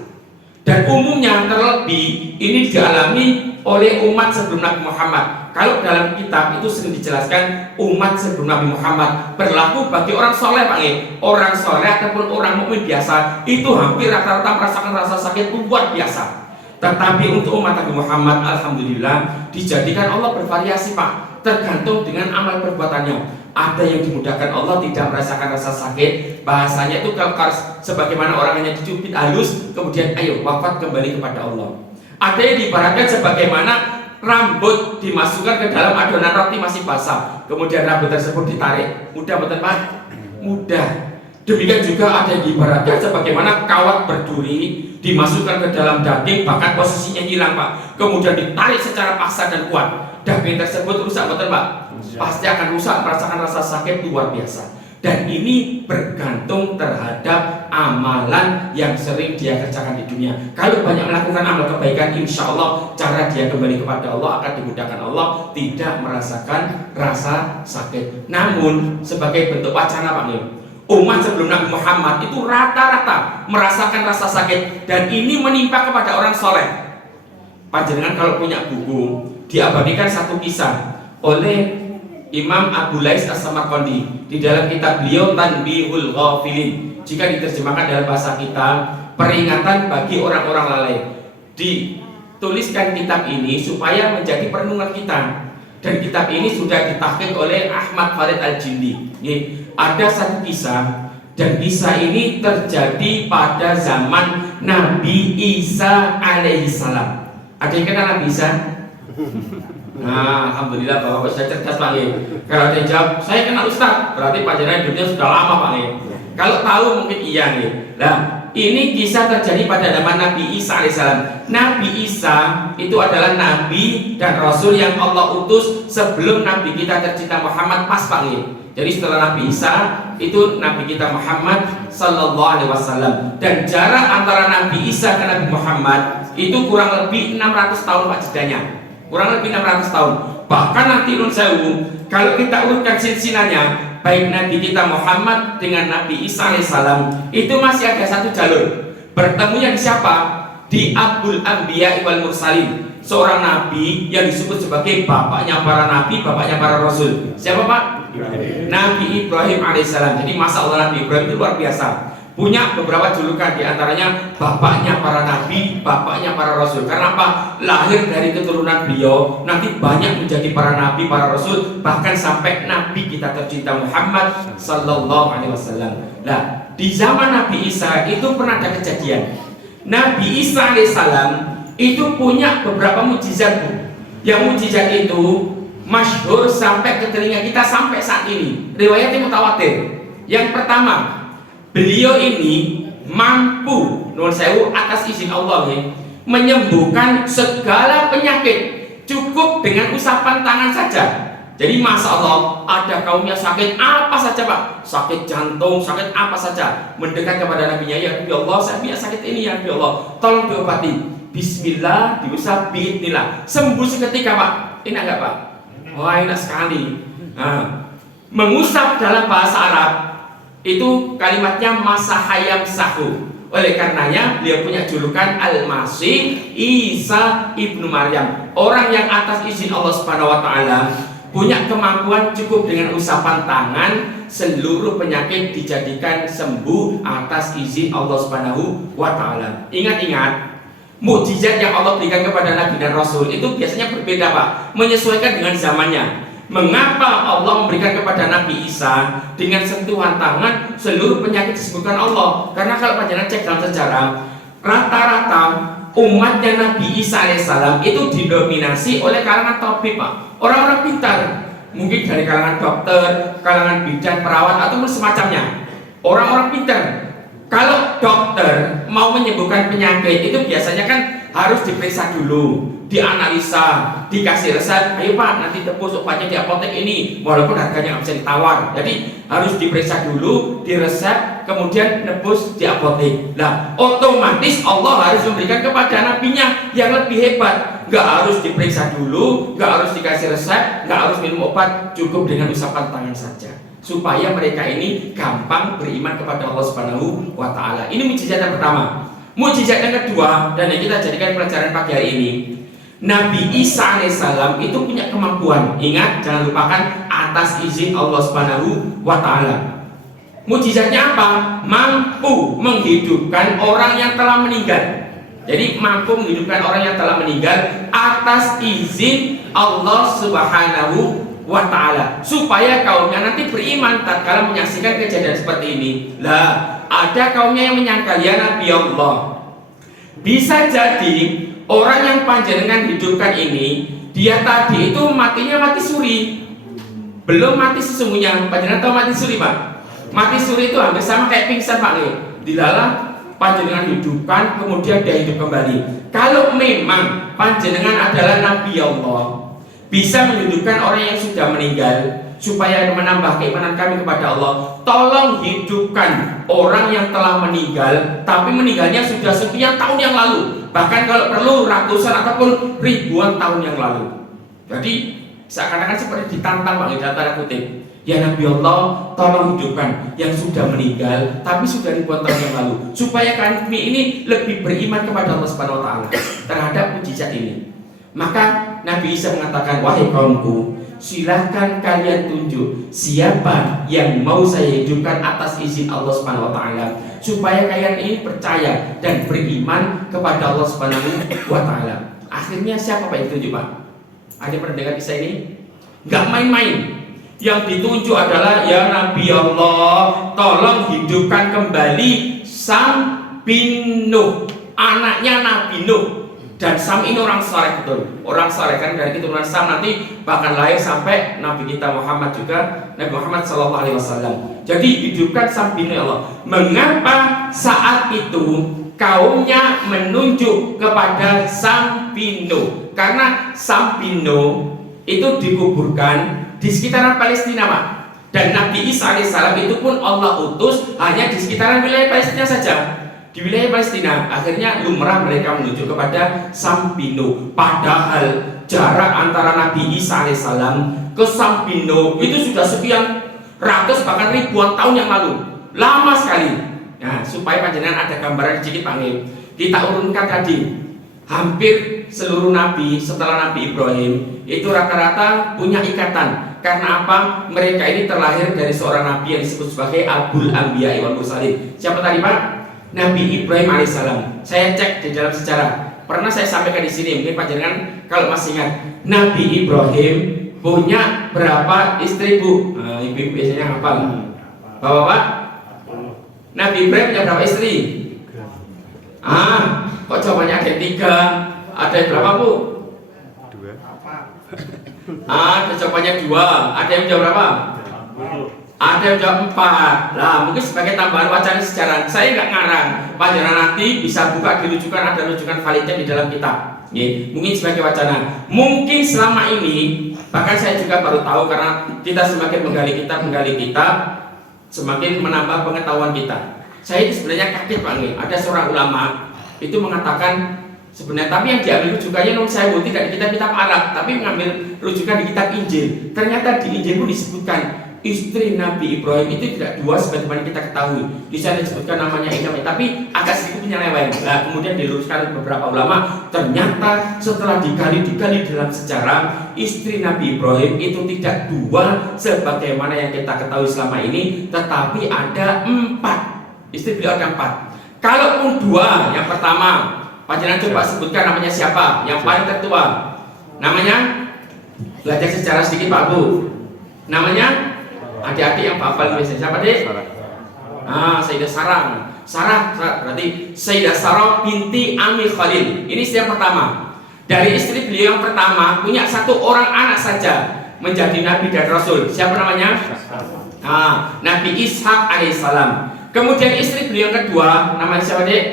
Dan umumnya terlebih ini dialami oleh umat sebelum Nabi Muhammad. Kalau dalam kitab itu sering dijelaskan umat sebelum Nabi Muhammad berlaku bagi orang soleh Pak. Orang soleh ataupun orang mukmin biasa itu hampir rata-rata merasakan rasa sakit luar biasa. Tetapi untuk umat Nabi Muhammad alhamdulillah dijadikan Allah bervariasi Pak, tergantung dengan amal perbuatannya. Ada yang dimudahkan Allah tidak merasakan rasa sakit, bahasanya itu kalau sebagaimana orang hanya dicubit halus kemudian ayo wafat kembali kepada Allah. Ada yang diibaratkan sebagaimana rambut dimasukkan ke dalam adonan roti masih basah, kemudian rambut tersebut ditarik. Mudah betul Pak? Mudah. Demikian juga ada yang diibaratkan sebagaimana kawat berduri dimasukkan ke dalam daging, bahkan posisinya hilang Pak, kemudian ditarik secara paksa dan kuat, daging tersebut rusak betul Pak? Pasti akan rusak, merasakan rasa sakit luar biasa. Dan ini bergantung terhadap amalan yang sering dia kerjakan di dunia. Kalau banyak melakukan amal kebaikan, insya Allah cara dia kembali kepada Allah akan dimudahkan Allah, tidak merasakan rasa sakit. Namun sebagai bentuk wacana Pak Nim, umat sebelum Nabi Muhammad itu rata-rata merasakan rasa sakit, dan ini menimpa kepada orang soleh. Panjenengan kalau punya buku, diabadikan satu kisah oleh Imam Abu Lais As-Samarqandi di dalam kitab beliau Tanbihul Ghafilin. Jika diterjemahkan dalam bahasa kita, peringatan bagi orang-orang lalai. Dituliskan kitab ini supaya menjadi perenungan kita. Dan kitab ini sudah ditahqiq oleh Ahmad Farid Al-Jindi. Ada satu kisah, dan kisah ini terjadi pada zaman Nabi Isa alaihissalam. Ada yang kenal Nabi Isa? Nah, alhamdulillah Bapak saya cerdas Pak. Kalau ada yang jawab, saya kenal Ustaz, berarti panjenengan hidupnya sudah lama Pak. Kalau tahu mungkin iya nih. Nah, ini kisah terjadi pada zaman Nabi Isa alaihissalam. Nabi Isa itu adalah nabi dan rasul yang Allah utus sebelum Nabi kita tercinta Muhammad pas Pak. Jadi setelah Nabi Isa itu Nabi kita Muhammad Sallallahu Alaihi Wasallam. Dan jarak antara Nabi Isa ke Nabi Muhammad itu kurang lebih 600 tahun Pak jedanya. Kurang lebih 600 tahun. Bahkan nanti nun sewu, kalau kita urutkan silsilahnya, baik Nabi kita Muhammad dengan Nabi Isa alaihissalam itu masih ada satu jalur. Bertemunya di siapa? Di Abul Anbiya wal Mursalin, seorang nabi yang disebut sebagai bapaknya para nabi, bapaknya para rasul. Siapa Pak? Nabi Ibrahim alaihissalam. Jadi masa Allah Nabi Ibrahim itu luar biasa. Punya beberapa julukan, diantaranya bapaknya para nabi, bapaknya para rasul. Karena apa? Lahir dari keturunan beliau, nanti banyak menjadi para nabi, para rasul, bahkan sampai nabi kita tercinta Muhammad Sallallahu Alaihi Wasallam. Nah, di zaman Nabi Isa itu pernah ada kejadian. Nabi Isa alaihissalam itu punya beberapa mukjizat. Yang mukjizat itu masyhur sampai ke telinga kita sampai saat ini. Riwayatnya mutawatir. Yang pertama, beliau ini mampu nuwun sewu atas izin Allah menyembuhkan segala penyakit cukup dengan usapan tangan saja. Jadi masya Allah, ada kaumnya sakit apa saja Pak, sakit jantung, sakit apa saja, mendekat kepada nabinya, ya Nabi Allah saya punya sakit ini ya Nabi Allah, tolong diobati. Bismillah, diusap, bismillah, sembuh seketika Pak. Enak nggak Pak? Wah enak sekali. Nah, mengusap dalam bahasa Arab itu kalimatnya masahayam sahu. Oleh karenanya beliau punya julukan Al-Masih Isa ibnu Maryam, orang yang atas izin Allah Subhanahu wa taala punya kemampuan cukup dengan usapan tangan seluruh penyakit dijadikan sembuh atas izin Allah Subhanahu wa taala. Ingat-ingat, mukjizat yang Allah berikan kepada nabi dan rasul itu biasanya berbeda Pak, menyesuaikan dengan zamannya. Mengapa Allah memberikan kepada Nabi Isa dengan sentuhan tangan seluruh penyakit disembuhkan Allah? Karena kalau panjenengan cek dalam sejarah, rata-rata umatnya Nabi Isa alaihissalam itu didominasi oleh kalangan tabib Pak, orang-orang pintar, mungkin dari kalangan dokter, kalangan bidan, perawat ataupun semacamnya, orang-orang pintar. Kalau dokter mau menyembuhkan penyakit itu biasanya kan harus diperiksa dulu, dianalisa, dikasih resep. Ayo Pak, nanti tebus obatnya di apotek ini, walaupun harganya nggak bisa ditawar. Jadi harus diperiksa dulu, diresep, kemudian nebus di apotek. Nah, otomatis Allah harus memberikan kepada nabinya yang lebih hebat. Nggak harus diperiksa dulu, nggak harus dikasih resep, nggak harus minum obat, cukup dengan usapan tangan saja, supaya mereka ini gampang beriman kepada Allah Subhanahu wa Ta'ala. Ini mukjizat yang pertama. Mukjizat yang kedua, dan yang kita jadikan pelajaran pagi hari ini, Nabi Isa alaihissalam itu punya kemampuan. Ingat, jangan lupakan, atas izin Allah Subhanahu wa Ta'ala. Mukjizatnya apa? Mampu menghidupkan orang yang telah meninggal. Jadi mampu menghidupkan orang yang telah meninggal atas izin Allah Subhanahu wa Ta'ala, supaya kaumnya nanti beriman tatkala menyaksikan kejadian seperti ini. Lah, ada kaumnya yang menyangka, ya Nabi Allah, bisa jadi orang yang panjenengan hidupkan ini, dia tadi itu matinya mati suri, belum mati sesungguhnya. Panjenengan tahu mati suri Pak? Mati suri itu hampir sama kayak pingsan Pak. Dilalah panjenengan hidupkan, kemudian dia hidup kembali. Kalau memang panjenengan adalah Nabi Allah, bisa menghidupkan orang yang sudah meninggal supaya menambah keimanan kami kepada Allah, tolong hidupkan orang yang telah meninggal, tapi meninggalnya sudah sekian tahun yang lalu, bahkan kalau perlu ratusan ataupun ribuan tahun yang lalu. Jadi seakan-akan seperti ditantang Pak, antara kutip, ya Nabi Allah, tolong hidupkan yang sudah meninggal tapi sudah ribuan tahun yang lalu, supaya kami ini lebih beriman kepada Allah Subhanahu wa Ta'ala terhadap mukjizat ini. Maka Nabi Isa mengatakan, wahai kaumku, silahkan kalian tunjuk siapa yang mau saya hidupkan atas izin Allah Subhanahu wa Ta'ala, supaya kalian ini percaya dan beriman kepada Allah Subhanahu wa Ta'ala. Akhirnya siapa Pak yang ditunjuk Pak? Ada yang pernah dengar kisah ini? Gak main-main. Yang ditunjuk adalah, ya Nabi Allah, tolong hidupkan kembali Sam bin Nuh, anaknya Nabi Nuh. Dan Sam ini orang saleh betul, orang saleh kan, dari keturunan Sam nanti bahkan lahir sampai Nabi kita Muhammad juga, Nabi Muhammad SAW. Jadi hidupkan Sam bin Nuh Allah. Mengapa saat itu kaumnya menunjuk kepada Sam bin Nuh? Karena Sam bin Nuh itu dikuburkan di sekitaran Palestina Pak. Dan Nabi Isa alaihissalam itu pun Allah utus hanya di sekitaran wilayah Palestina saja. Di wilayah Palestina, akhirnya lumrah mereka menuju kepada Sam bin Nuh. Padahal jarak antara Nabi Isa alaihissalam ke Sam bin Nuh itu sudah sekian ratus bahkan ribuan tahun yang lalu, lama sekali. Nah, supaya panjenengan ada gambaran sedikit Pak, kita urunkan tadi, hampir seluruh nabi setelah Nabi Ibrahim itu rata-rata punya ikatan. Karena apa? Mereka ini terlahir dari seorang nabi yang disebut sebagai Abul Anbiya wal Mursalin. Siapa tadi Pak? Nabi Ibrahim alaihissalam. Saya cek di dalam sejarah, pernah saya sampaikan di sini, mungkin panjenengan kalau masih ingat, Nabi Ibrahim punya berapa istri Bu? Ibu biasanya hafal. Bapak-bapak, Nabi Ibrahim punya berapa istri? Kok jawabannya ada 3? Ada yang berapa Bu? 2. Ada jawabannya 2. Ada yang jawab berapa? Ada yang jawab 4. Nah, mungkin sebagai tambahan wacana sejarah, saya nggak ngarang. Panjenengan nanti bisa buka di rujukan, ada rujukan validnya di dalam kitab. Mungkin sebagai wacana. Mungkin selama ini, bahkan saya juga baru tahu, karena kita semakin menggali kitab, semakin menambah pengetahuan kita. Saya itu sebenarnya kaget Pak. Ada seorang ulama itu mengatakan sebenarnya, tapi yang diambil rujukannya non saya tidak di kitab-kitab Arab, tapi mengambil rujukan di kitab Injil. Ternyata di Injil pun disebutkan istri Nabi Ibrahim itu tidak 2 sebagaimana kita ketahui. Di sana disebutkan namanya Ibrahim, tapi agak sedikit penyelewengan. Nah, kemudian diluruskan beberapa ulama, ternyata setelah digali dalam sejarah, istri Nabi Ibrahim itu tidak 2 sebagaimana yang kita ketahui selama ini, tetapi ada 4. Istri beliau ada 4. Kalaupun 2, yang pertama, panjenengan coba sebutkan namanya siapa? Yang paling tertua. Namanya? Belajar sejarah sedikit Pak Bu. Namanya? Adik-adik yang hafal biasanya siapa Dek? Sayyidah Sarah berarti Sayyidah Sarah binti Ami Khalil. Ini istri yang pertama. Dari istri beliau yang pertama punya 1 orang anak saja menjadi nabi dan rasul. Siapa namanya? Nabi Ishak alaihissalam. Kemudian istri beliau yang kedua namanya siapa Dek?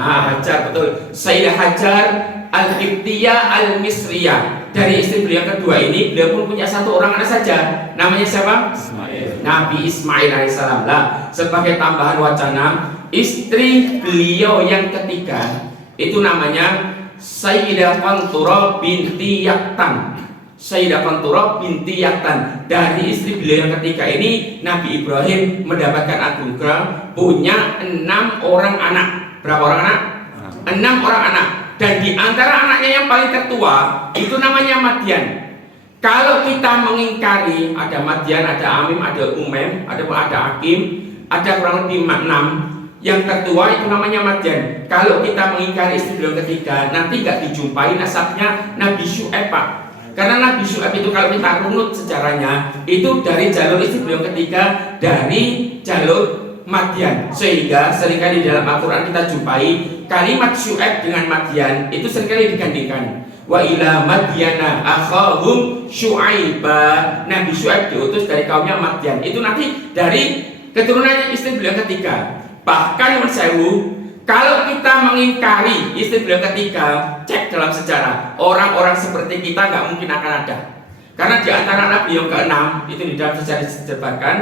Nah, Hajar, betul. Sayyidah Hajar Al-Qibtiyah Al-Misriyah. Dari istri beliau yang kedua ini, beliau pun punya satu orang anak saja. Namanya siapa? Ismail. Nabi Ismail alaihissalam. Lah, sebagai tambahan wacana, istri beliau yang ketiga itu namanya Sayyidah Qanturah binti Yaktan. Sayyidah Qanturah binti Yaktan. Dari istri beliau yang ketiga ini, Nabi Ibrahim mendapatkan anugerah punya 6 orang anak. Berapa orang anak? 6 orang anak. Dan di antara anaknya yang paling tertua itu namanya Madian. Kalau kita mengingkari ada Madian, ada Amim, ada Umem, ada Akim, ada kurang lebih 6. Yang tertua itu namanya Madian. Kalau kita mengingkari istri beliau ketiga, nanti nggak dijumpai nasabnya Nabi Syu'aib, Pak. Karena Nabi Syu'aib itu kalau kita runut sejarahnya itu dari jalur istri beliau ketiga, dari jalur Madian. Sehingga seringkali dalam Al-Quran kita jumpai kalimat Syu'aib dengan Madian itu seringkali digandingkan. Wa ila Madyana akhahum Syu'aiba. Nabi Syu'aib diutus dari kaumnya Madian. Itu nanti dari keturunannya istri beliau ketiga. Bahkan menurut saya, kalau kita mengingkari istri beliau ketiga, cek dalam sejarah, orang-orang seperti kita nggak mungkin akan ada. Karena di antara Nabi yang ke-6 itu di dalam sejarah disebutkan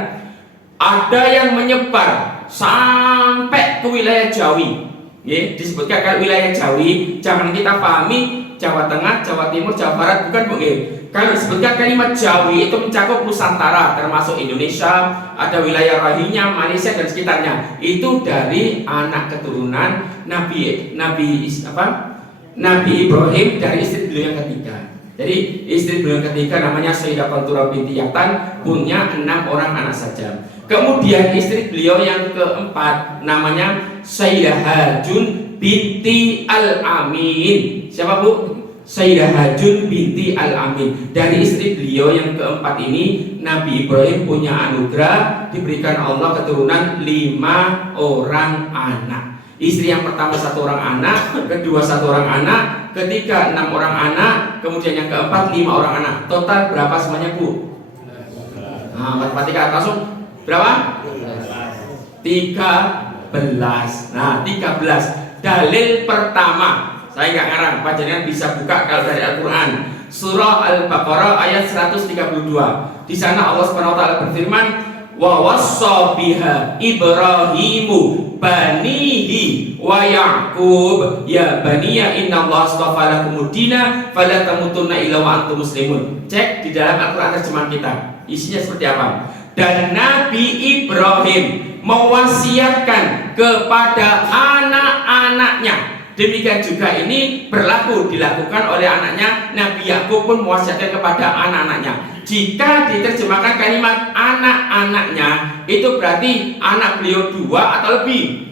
ada yang menyebar sampai ke wilayah Jawi. Ya, disebutkan kalau wilayah Jawi, jangan kita pahami Jawa Tengah, Jawa Timur, Jawa Barat, bukan mungkin. Kalau disebutkan kalimat Jawi itu mencakup Nusantara, termasuk Indonesia, ada wilayah Rohingya, Malaysia dan sekitarnya. Itu dari anak keturunan Nabi Ibrahim dari istri beliau yang ketiga. Jadi istri beliau yang ketiga namanya Sayyidah Qanturah binti Yaktan, punya 6 orang anak saja. Kemudian istri beliau yang keempat namanya Sayyidah Hajun binti Al-Amin. Siapa, Bu? Sayyidah Hajun binti Al-Amin. Dari istri beliau yang keempat ini, Nabi Ibrahim punya anugerah, diberikan Allah keturunan 5 orang anak. Istri yang pertama 1 orang anak, kedua 1 orang anak, ketiga 6 orang anak, kemudian yang keempat 5 orang anak. Total berapa semuanya, Bu? Nah, matematika langsung berapa? 13. Nah, 13. Dalil pertama, saya nggak ngarang, panjenengan bisa buka kalau dari Al-Quran, surah Al-Baqarah ayat 132. Di sana Allah Subhanahu wa taala berfirman, wa wassa biha Ibrahimu banihi wa Yaqub ya baniya innallaha astafa lakumud dina fala tamutunna illa wa antum muslimun. Cek di dalam Al-Quran terjemahan kita, isinya seperti apa. Dan Nabi Ibrahim mewasiatkan kepada anak-anaknya. Demikian juga ini berlaku dilakukan oleh anaknya. Nabi Yakub pun mewasiatkan kepada anak-anaknya. Jika diterjemahkan kalimat anak-anaknya, itu berarti anak beliau 2 atau lebih.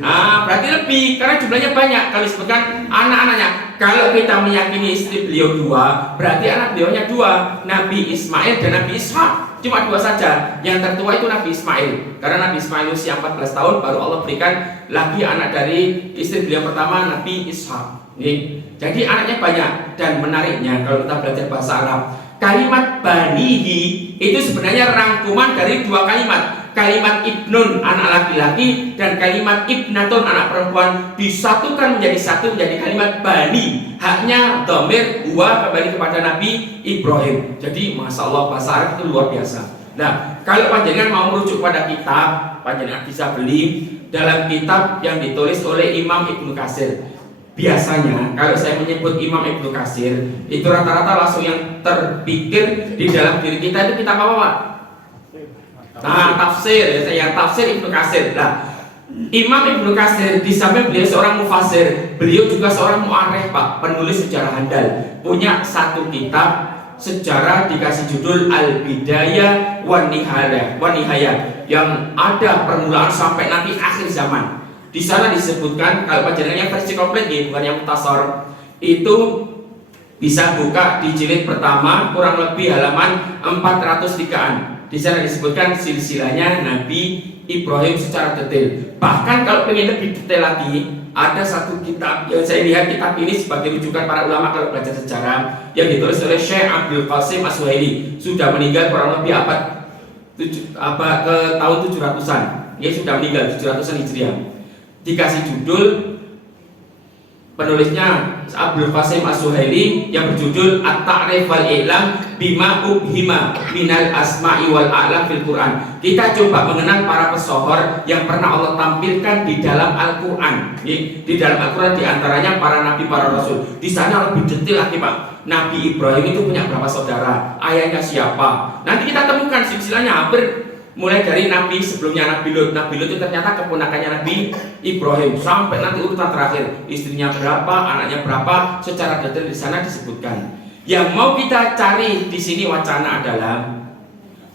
Nah, berarti lebih karena jumlahnya banyak. Kalau disebutkan anak-anaknya, kalau kita meyakini istri beliau 2, berarti anak beliaunya 2, Nabi Ismail dan Nabi Ishak. Cuma 2 saja. Yang tertua itu Nabi Ismail. Karena Nabi Ismail usia 14 tahun, baru Allah berikan lagi anak dari istri beliau pertama, Nabi Ishak. Jadi anaknya banyak. Dan menariknya kalau kita belajar bahasa Arab, kalimat banihi itu sebenarnya rangkuman dari 2 kalimat. Kalimat ibnun, anak laki-laki, dan kalimat ibnatun, anak perempuan, disatukan menjadi satu, menjadi kalimat bani. Haknya dhamir huwa kembali kepada Nabi Ibrahim. Jadi Masya Allah bahasa Arab itu luar biasa. Nah, kalau panjenengan mau merujuk pada kitab, panjenengan bisa beli dalam kitab yang ditulis oleh Imam Ibnu Katsir. Biasanya kalau saya menyebut Imam Ibnu Katsir, itu rata-rata langsung yang terpikir di dalam diri kita itu kitab apa, Pak? Nah, tafsir, yang tafsir Ibnu Katsir. Nah, Imam Ibnu Katsir di samping beliau seorang mufassir, beliau juga seorang mu'arikh, Pak, penulis sejarah handal. Punya satu kitab sejarah dikasih judul Al-Bidayah wan Nihayah, yang ada permulaan sampai nanti akhir zaman. Di sana disebutkan, kalau panjenengannya versi komplit nih, bukan yang mukhtasar, itu bisa buka di jilid pertama kurang lebih halaman 403-an. Di sana disebutkan silsilahnya Nabi Ibrahim secara detail. Bahkan kalau pengen lebih detail lagi, ada satu kitab yang saya lihat kitab ini sebagai rujukan para ulama kalau belajar sejarah, yang ditulis oleh Syekh Abdul Qasim As-Suhaili, sudah meninggal kurang lebih abad ke tahun 700-an. Dia sudah meninggal 700-an Hijriah. dikasih judul, penulisnya Abdul Qasim As-Suhaili, yang berjudul At-Ta'rif wal I'lam bima ubhima minal asma'i wal a'lam fil Quran. Kita coba mengenal para pesohor yang pernah Allah tampilkan di dalam Al-Quran. Di dalam Al-Quran diantaranya para nabi, para rasul. Di sana lebih detail lagi Pak. Nabi Ibrahim itu punya berapa saudara, ayahnya siapa. Nanti kita temukan silsilahnya hampir mulai dari nabi sebelumnya Nabi Lut. Nabi Lut itu ternyata keponakannya Nabi Ibrahim, sampai nanti urutan terakhir istrinya berapa, anaknya berapa, secara detail di sana disebutkan. Yang mau kita cari di sini wacana adalah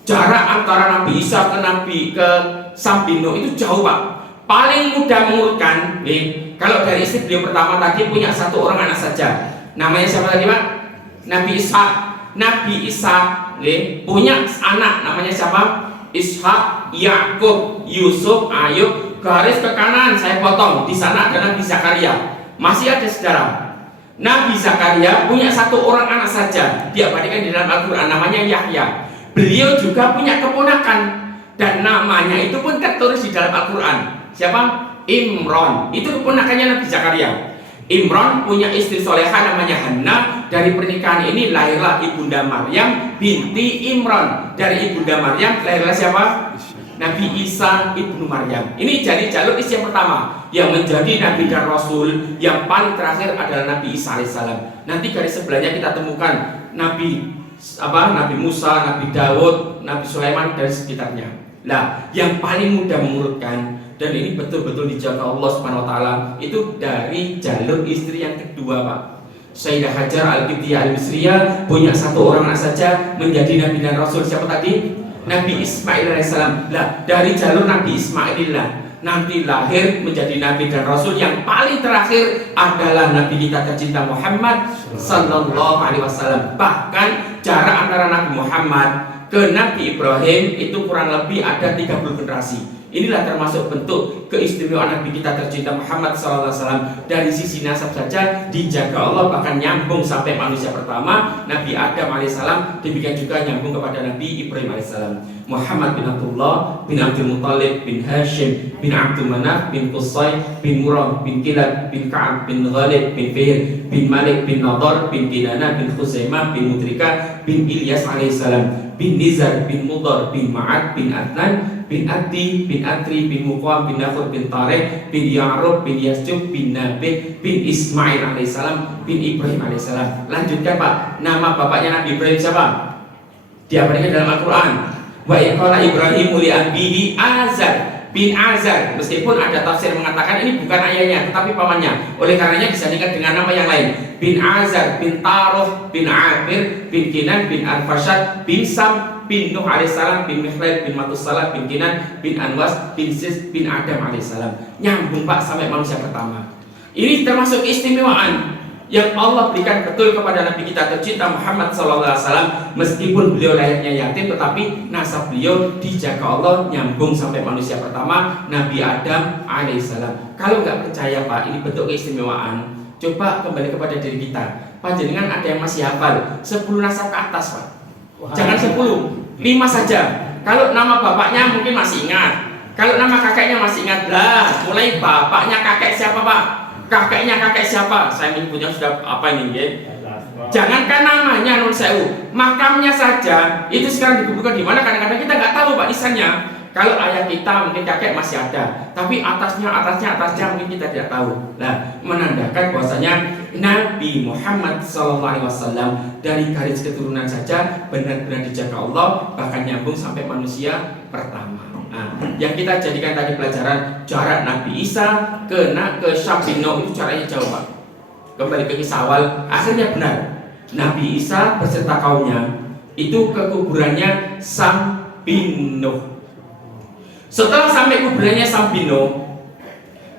jarak antara Nabi Isa ke Sambino itu jauh Pak. Paling mudah mengurutkan, kalau dari istri beliau pertama tadi punya satu orang anak saja. Namanya siapa tadi Pak? Nabi Ishak. Nabi Ishak punya anak namanya siapa? Ishak, Yakub, Yusuf, Ayub. Garis ke kanan saya potong. Di sana ada Nabi Zakaria. Masih ada saudara. Nabi Zakaria punya satu orang anak saja. Diabadikan di dalam Al-Quran, namanya Yahya. Beliau juga punya keponakan dan namanya itu pun tertulis di dalam Al-Quran. Siapa? Imron. Itu keponakannya Nabi Zakaria. Imron punya istri soleha namanya Hanna. Dari pernikahan ini lahirlah ibunda Maryam binti Imron. Dari ibunda Maryam lahirlah siapa? Nabi Isa ibnu Maryam. Ini jadi jalur istri yang pertama. Yang menjadi Nabi dan Rasul yang paling terakhir adalah Nabi Isa alaihissalam. Nanti garis sebelahnya kita temukan Nabi Musa, Nabi Daud, Nabi Sulaiman dan sekitarnya. Nah, yang paling mudah mengurutkan dan ini betul-betul dijaga Allah Subhanahu wa taala itu dari jalur istri yang kedua Pak. Sayyidah Hajar Al-Qibtiyah Al-Misriyah punya satu orang anak saja menjadi Nabi dan Rasul. Siapa tadi? Nabi Ismail alaihissalam. Nah, dari jalur Nabi Ismail nanti lahir menjadi Nabi dan Rasul yang paling terakhir adalah Nabi kita tercinta Muhammad Sallallahu Alaihi Wasallam. Bahkan jarak antara Nabi Muhammad ke Nabi Ibrahim itu kurang lebih ada 30 generasi. Inilah termasuk bentuk keistimewaan Nabi kita tercinta Muhammad SAW. Dari sisi nasab saja dijaga Allah, bahkan nyambung sampai manusia pertama Nabi Adam alaihissalam. Demikian juga nyambung kepada Nabi Ibrahim alaihissalam. Muhammad bin Abdullah bin Abdul Muttalib bin Hashim bin Abdul Manaf bin Qusay bin Murrah bin Kilab bin Ka'ab bin Ghalib bin Fihr bin Malik bin Nadar bin Kinana bin Khuzaimah bin Mudrika bin Ilyas alaihissalam bin Nizar bin Mudar bin Ma'ad bin Adnan bin Adi bin Atri bin Muqam bin Nafur bin Tarek bin Ya'rub bin Yasjub bin Nabi bin Ismail alaihissalam bin Ibrahim alaihissalam. Lanjutkan Pak, nama bapaknya Nabi Ibrahim siapa? Diabadikan dalam Al-Quran. Wa iqala Ibrahim li abihi Azar bin Azar. Meskipun ada tafsir mengatakan ini bukan ayahnya tetapi pamannya, oleh karenanya disandingkan dengan nama yang lain. Bin Azar bin Taruh bin Amir bin Kinan bin Al-Fashad bin Sam bin Nuh alaihissalam bin Mikhlad bin Matusalah bin Kinan bin Anwas bin Sis bin Adam alaihissalam. Nyambung Pak sampai manusia pertama. Ini termasuk keistimewaan yang Allah berikan betul kepada Nabi kita tercinta Muhammad SAW. Meskipun beliau lahirnya yatim, tetapi nasab beliau dijaga Allah nyambung sampai manusia pertama Nabi Adam alaihissalam. Kalau nggak percaya Pak, ini bentuk keistimewaan. Coba kembali kepada diri kita. Panjenengan ada yang masih hafal 10 nasab ke atas Pak? Jangan 10, 5 saja. Kalau nama bapaknya mungkin masih ingat, kalau nama kakeknya masih ingat lah. Mulai bapaknya kakek siapa Pak? Kakeknya kakek siapa? Saya menyebutnya sudah apa ini ya? Jangankan namanya non sewu, makamnya saja itu sekarang dikuburkan di mana? Kadang-kadang kita nggak tahu Pak nisannya. Kalau ayah kita mungkin kakek masih ada, tapi atasnya mungkin kita tidak tahu. Nah, menandakan bahwasanya Nabi Muhammad SAW dari garis keturunan saja benar-benar dijaga Allah, bahkan nyambung sampai manusia pertama. Nah, yang kita jadikan tadi pelajaran jarak Nabi Isa ke Sambino itu caranya jauh Pak. Kembali ke kisah awal, akhirnya benar Nabi Isa beserta kaumnya itu ke kuburannya Sambino. Setelah sampai kuburannya Sambino,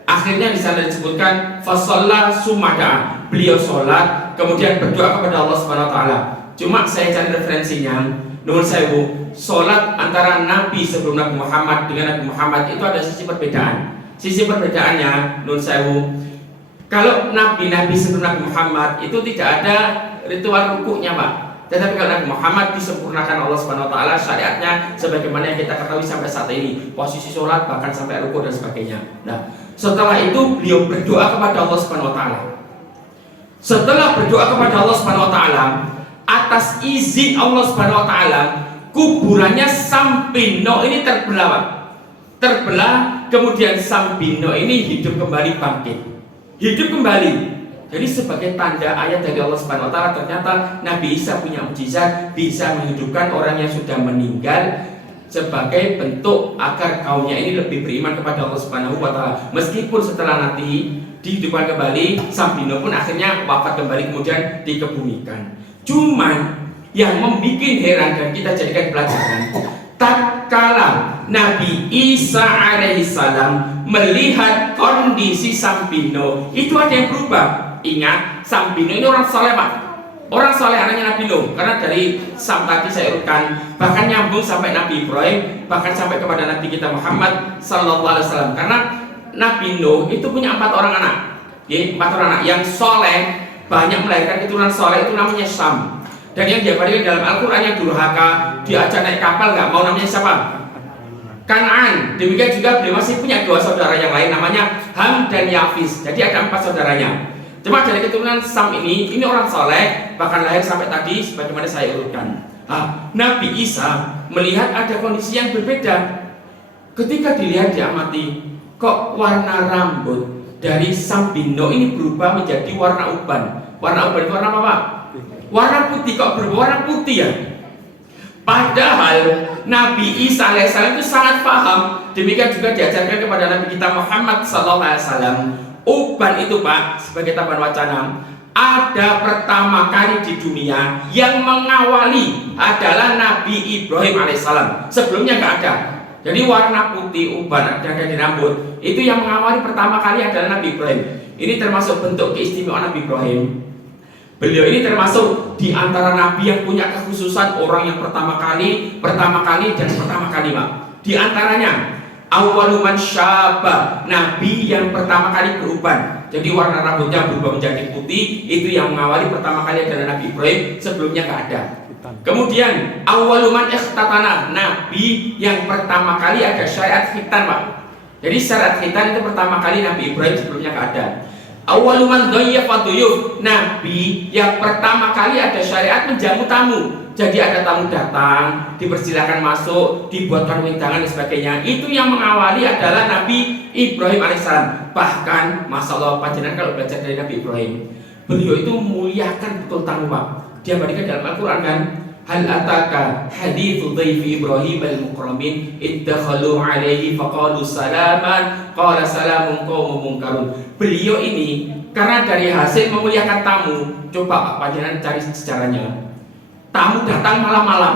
akhirnya di sana disebutkan fasalla sumada. Beliau sholat, kemudian berdoa kepada Allah Subhanahu wa taala. Cuma saya cari referensinya, nomor sewu, sholat antara Nabi sebelum Nabi Muhammad dengan Nabi Muhammad itu ada sisi perbedaan. Sisi perbedaannya, nomor sewu, kalau Nabi sebelum Nabi Muhammad itu tidak ada ritual rukuknya Pak. Tetapi kalau Nabi Muhammad disempurnakan Allah Subhanahu wa taala syariatnya sebagaimana yang kita ketahui sampai saat ini, posisi sholat bahkan sampai rukuk dan sebagainya. Nah, Setelah itu beliau berdoa kepada Allah Subhanahu wa taala. Setelah berdoa kepada Allah Subhanahu wa taala, atas izin Allah Subhanahu wa taala, kuburannya Sambino ini terbelah, kemudian Sambino ini hidup kembali, bangkit, hidup kembali. Jadi sebagai tanda ayat dari Allah Subhanahu wa taala, ternyata Nabi Isa punya mukjizat, bisa menghidupkan orang yang sudah meninggal, sebagai bentuk agar kaumnya ini lebih beriman kepada Allah Subhanahu wa taala. Meskipun setelah nanti dihidupkan kembali, Sambino pun akhirnya wafat kembali, kemudian dikebumikan. Cuman yang membuat heran dan kita jadikan pelajaran, tatkala Nabi Isa alaihissalam melihat kondisi Sambino, itu ada yang berubah. Ingat, Sambino ini orang soleh, Pak. Orang soleh, anaknya Nabi Nuh. Karena dari Sam tadi saya urutkan, bahkan nyambung sampai Nabi Ibrahim, bahkan sampai kepada Nabi kita Muhammad sallallahu alaihi wasallam. Karena Nabi Nuh itu punya 4 orang anak, ya, 4 orang anak yang soleh, banyak melahirkan keturunan soleh, itu namanya Sam. Dan yang diabadikan dalam Al-Quran yang durhaka, diajak naik kapal nggak mau, namanya siapa? Kan'an. Demikian juga beliau masih punya 2 saudara yang lain, namanya Ham dan Yafis. Jadi ada 4 saudaranya. Cuma dari keturunan Sam ini orang soleh, bahkan lahir sampai tadi sebagaimana saya urutkan. Nabi Isa melihat ada kondisi yang berbeda. Ketika dilihat, diamati, kok warna rambut dari Sambino ini berubah menjadi warna uban. Warna uban itu warna apa, Pak? Warna putih. Kok berubah warna putih ya? Padahal Nabi Isa alaihissalam itu sangat paham. Demikian juga diajarkan kepada Nabi kita Muhammad sallallahu alaihi wasallam. Uban itu, Pak, sebagai tambahan wacana, ada pertama kali di dunia yang mengawali adalah Nabi Ibrahim alaihissalam. Sebelumnya nggak ada. Jadi warna putih uban yang ada di rambut itu yang mengawali pertama kali adalah Nabi Ibrahim. Ini termasuk bentuk keistimewaan Nabi Ibrahim. Beliau ini termasuk di antara nabi yang punya kekhususan, orang yang pertama kali, Pak. Di antaranya awaluman syaba, nabi yang pertama kali beruban. Jadi warna rambutnya berubah menjadi putih, itu yang mengawali pertama kali adalah Nabi Ibrahim, sebelumnya nggak ada. Kemudian awaluman ikhtatana, nabi yang pertama kali ada syariat khitan, Pak. Jadi syariat khitan itu pertama kali Nabi Ibrahim, sebelumnya nggak ada. Awaluman dhayyafa duyuf, nabi yang pertama kali ada syariat menjamu tamu. Jadi ada tamu datang, dipersilakan masuk, dibuatkan wedangan dan sebagainya. Itu yang mengawali adalah Nabi Ibrahim alaihissalam. Bahkan masalah panjenengan kalau belajar dari Nabi Ibrahim, beliau itu muliakan betul tamu, Pak. Dia berikan dalam Al-Quran kan, hal ataka hadithu dhayfi Ibrahim al-mukramin iddakhalu alaihi faqalu salaman qala salamun qaumun munkarun. Beliau ini karena dari hasil memuliakan tamu, coba Pak panjenengan cari sejarahnya. Tamu datang malam-malam.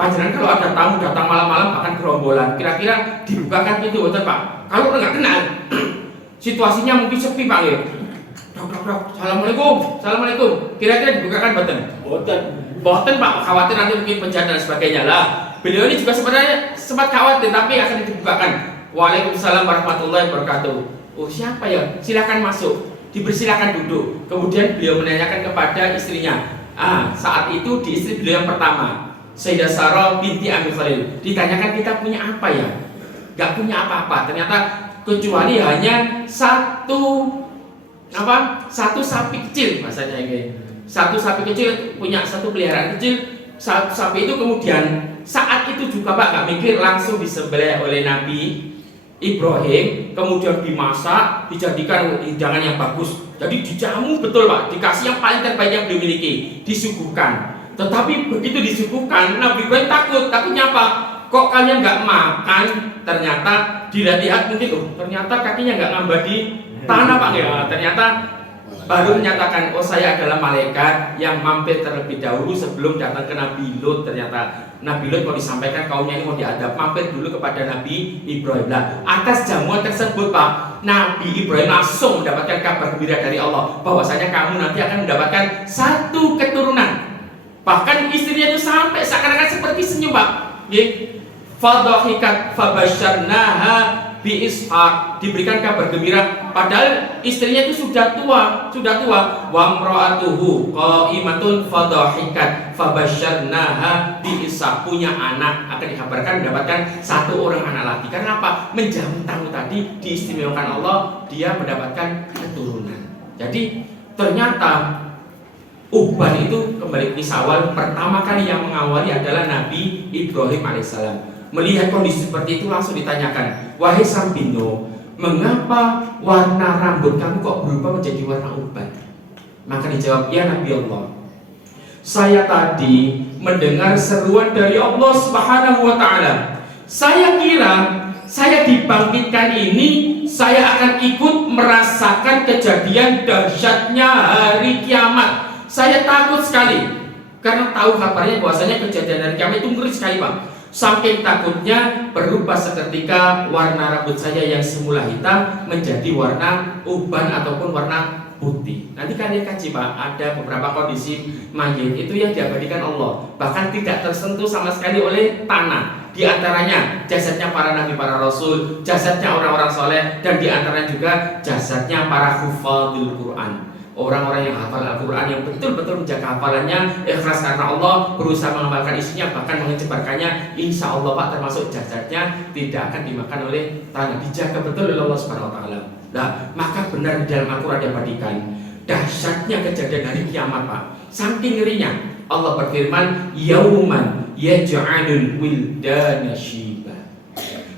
Panjenengan kalau ada tamu datang malam-malam bahkan gerombolan, kira-kira dibukakan pintu betul, Pak? Kalau nggak kenal, situasinya mungkin sepi, Pak ya. Dok, assalamualaikum. Kira-kira dibukakan betul? Boten, Pak. Khawatir nanti mungkin penjahat dan sebagainya lah. Beliau ini juga sebenarnya sempat khawatir, tapi akan dibukakan. Waalaikumsalam warahmatullahi wabarakatuh. Oh, siapa ya? Silakan masuk. Dipersilakan duduk. Kemudian beliau menanyakan kepada istrinya. Saat itu di istri beliau yang pertama, Sayyidah Sarah binti Abi Khalil, ditanyakan kita punya apa ya? Gak punya apa-apa. Ternyata kecuali hanya satu sapi kecil, bahasanya ini. Satu sapi kecil, punya satu peliharaan kecil. Satu sapi itu kemudian saat itu juga, Pak, gak mikir, langsung disembelih oleh Nabi Ibrahim, kemudian dimasak, dijadikan hidangan yang bagus. Jadi dijamu betul, Pak, dikasih yang paling terbaik yang beliau miliki, disuguhkan. Tetapi begitu disuguhkan, Nabi Ibrahim takutnya apa? Kok kalian nggak makan? Ternyata dilihat mungkin, ternyata kakinya nggak ngambah di tanah, Pak ya. Ternyata baru menyatakan, oh saya adalah malaikat yang mampir terlebih dahulu sebelum datang ke Nabi Lut. Ternyata Nabi Lut mau disampaikan kaumnya ini mau diadab, mampir dulu kepada Nabi Ibrahim. Nah, atas jamuan tersebut, Pak, Nabi Ibrahim langsung mendapatkan kabar gembira dari Allah bahwasanya kamu nanti akan mendapatkan satu keturunan. Bahkan istrinya itu sampai seakan-akan seperti senyum, Pak. Fadhahikat fabasyarnaha bi Ishaq, diberikan kabar gembira padahal istrinya itu sudah tua. Wa imra'atuhu qa'imatun fadhahikat fabasyarnaha bi Ishaq, punya anak, akan dikabarkan mendapatkan satu orang anak lagi. Karena apa? Menjamu tamu tadi diistimewakan Allah, dia mendapatkan keturunan. Jadi ternyata Uban itu kembali ke awal, pertama kali yang mengawali adalah Nabi Ibrahim alaihissalam. Melihat kondisi seperti itu langsung ditanyakan, wahai Sambino, mengapa warna rambut kamu kok berubah menjadi warna uban? Maka dijawab, ya Nabi Allah, saya tadi mendengar seruan dari Allah Subhanahu wa Ta'ala. Saya kira saya dibangkitkan ini, saya akan ikut merasakan kejadian dahsyatnya hari kiamat. Saya takut sekali karena tahu kabarnya bahwasanya kejadian hari kiamat itu ngeri sekali, Pak. Saking takutnya berubah seketika warna rambut saya yang semula hitam menjadi warna uban ataupun warna putih. Nanti kalian kaji, Pak, ada beberapa kondisi mayit itu yang diabadikan Allah, bahkan tidak tersentuh sama sekali oleh tanah. Di antaranya jasadnya para nabi, para rasul, jasadnya orang-orang soleh, dan di antaranya juga jasadnya para hufadzul Quran. Orang-orang yang hafal Al-Quran, yang betul-betul menjaga hafalannya, ikhlas karena Allah, berusaha mengamalkan isinya, bahkan menyebarkannya. Insya Allah, Pak, termasuk jasadnya tidak akan dimakan oleh tanah, dijaga betul oleh Allah Subhanahu Wa Taala. Nah, maka benar di dalam Al-Quran diabadikan dahsyatnya kejadian hari kiamat, Pak. Saking ngerinya Allah berfirman, yauman yaj'alul wildana syiba.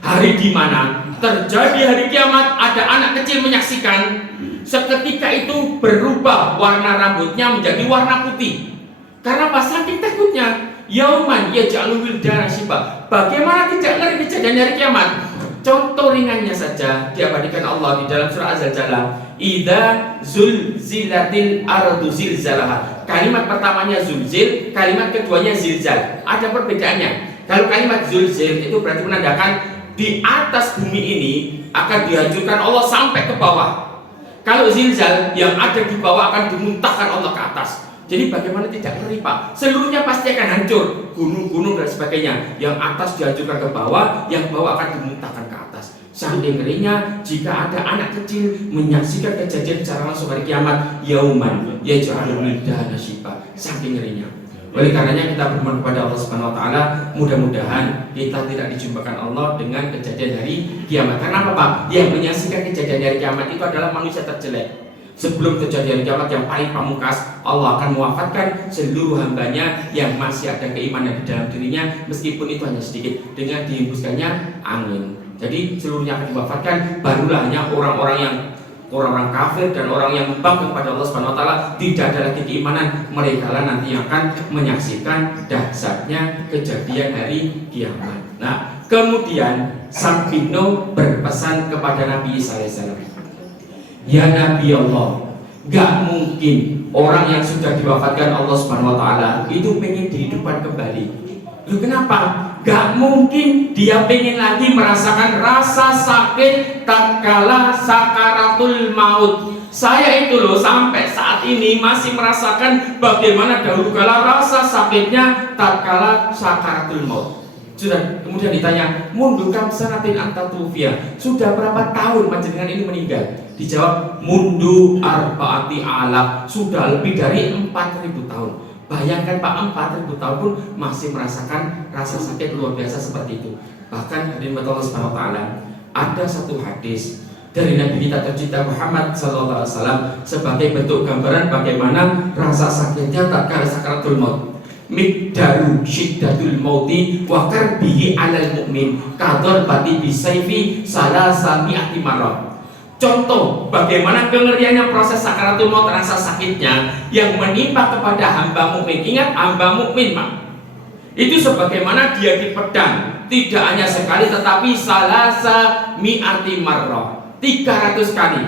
Hari di mana terjadi hari kiamat, ada anak kecil menyaksikan. Seketika itu berubah warna rambutnya menjadi warna putih. Karena pas saking takutnya, yauman yaj'alul wildana syiba. Bagaimana tidak ngeri kejadian hari kiamat? Contoh ringannya saja diabadikan Allah di dalam surah Az-Zalzalah. Idza zulzilatil ardu zilzalaha. Kalimat pertamanya zulzil, kalimat keduanya zilzal. Ada perbedaannya. Kalau kalimat zulzil itu berarti menandakan di atas bumi ini akan dihancurkan Allah sampai ke bawah. Kalau zilzal, yang ada di bawah akan dimuntahkan Allah ke atas. Jadi bagaimana tidak ngeri, Pak? Seluruhnya pasti akan hancur, gunung-gunung dan sebagainya. Yang atas dihancurkan ke bawah, yang bawah akan dimuntahkan ke atas. Saking ngerinya jika ada anak kecil menyaksikan kejadian secara langsung hari kiamat, yauman yaj'alul wildana syiba. Saking ngerinya. Oleh karenanya kita bermohon kepada Allah Subhanahu Wa Taala, mudah-mudahan kita tidak dijumpakan Allah dengan kejadian hari kiamat. Karena apa, Pak? Yang menyaksikan kejadian hari kiamat itu adalah manusia terjelek. Sebelum terjadi hari kiamat yang paling pamungkas, Allah akan mewafatkan seluruh hambanya yang masih ada keimanan di dalam dirinya, meskipun itu hanya sedikit, dengan dihembuskannya angin. Jadi seluruhnya akan diwafatkan, barulah hanya orang-orang kafir dan orang yang membangkang kepada Allah Subhanahu Wa Taala, tidak ada lagi keimanan, mereka lah nanti yang akan menyaksikan dahsyatnya kejadian hari kiamat. Nah, kemudian Sambino berpesan kepada Nabi Isa alaihissalam, ya Nabi Allah, gak mungkin orang yang sudah diwafatkan Allah Subhanahu Wa Taala itu pengen dihidupkan kembali. Loh, kenapa? Gak mungkin dia pengen lagi merasakan rasa sakit tatkala sakaratul maut. Saya itu loh sampai saat ini masih merasakan bagaimana dahulu kala rasa sakitnya tatkala sakaratul maut. Sudah, kemudian ditanya, mundu kam sanatin antatufia, sudah berapa tahun panjenengan ini meninggal? Dijawab, mundu arbaati alaf, sudah lebih dari 4.000 tahun. Bayangkan, Pak, 4.000 tahun pun masih merasakan rasa sakit luar biasa seperti itu. Bahkan hadirin Allah Subhanahu Wa Taala, ada satu hadis dari Nabi kita tercinta Muhammad SAW sebagai bentuk gambaran bagaimana rasa sakitnya tatkala sakaratul maut. Mikdaru syiddatul mauti wa karbihi alal mu'min kador bati bisayfi salasa mi'ati marrah. Contoh bagaimana kengeriannya proses sakaratul maut, rasa sakitnya yang menimpa kepada hamba mukmin. Ingat, hamba mukmin, Pak, itu sebagaimana dia dipedang, tidak hanya sekali tetapi salasa mi'ati marrah, 300 kali.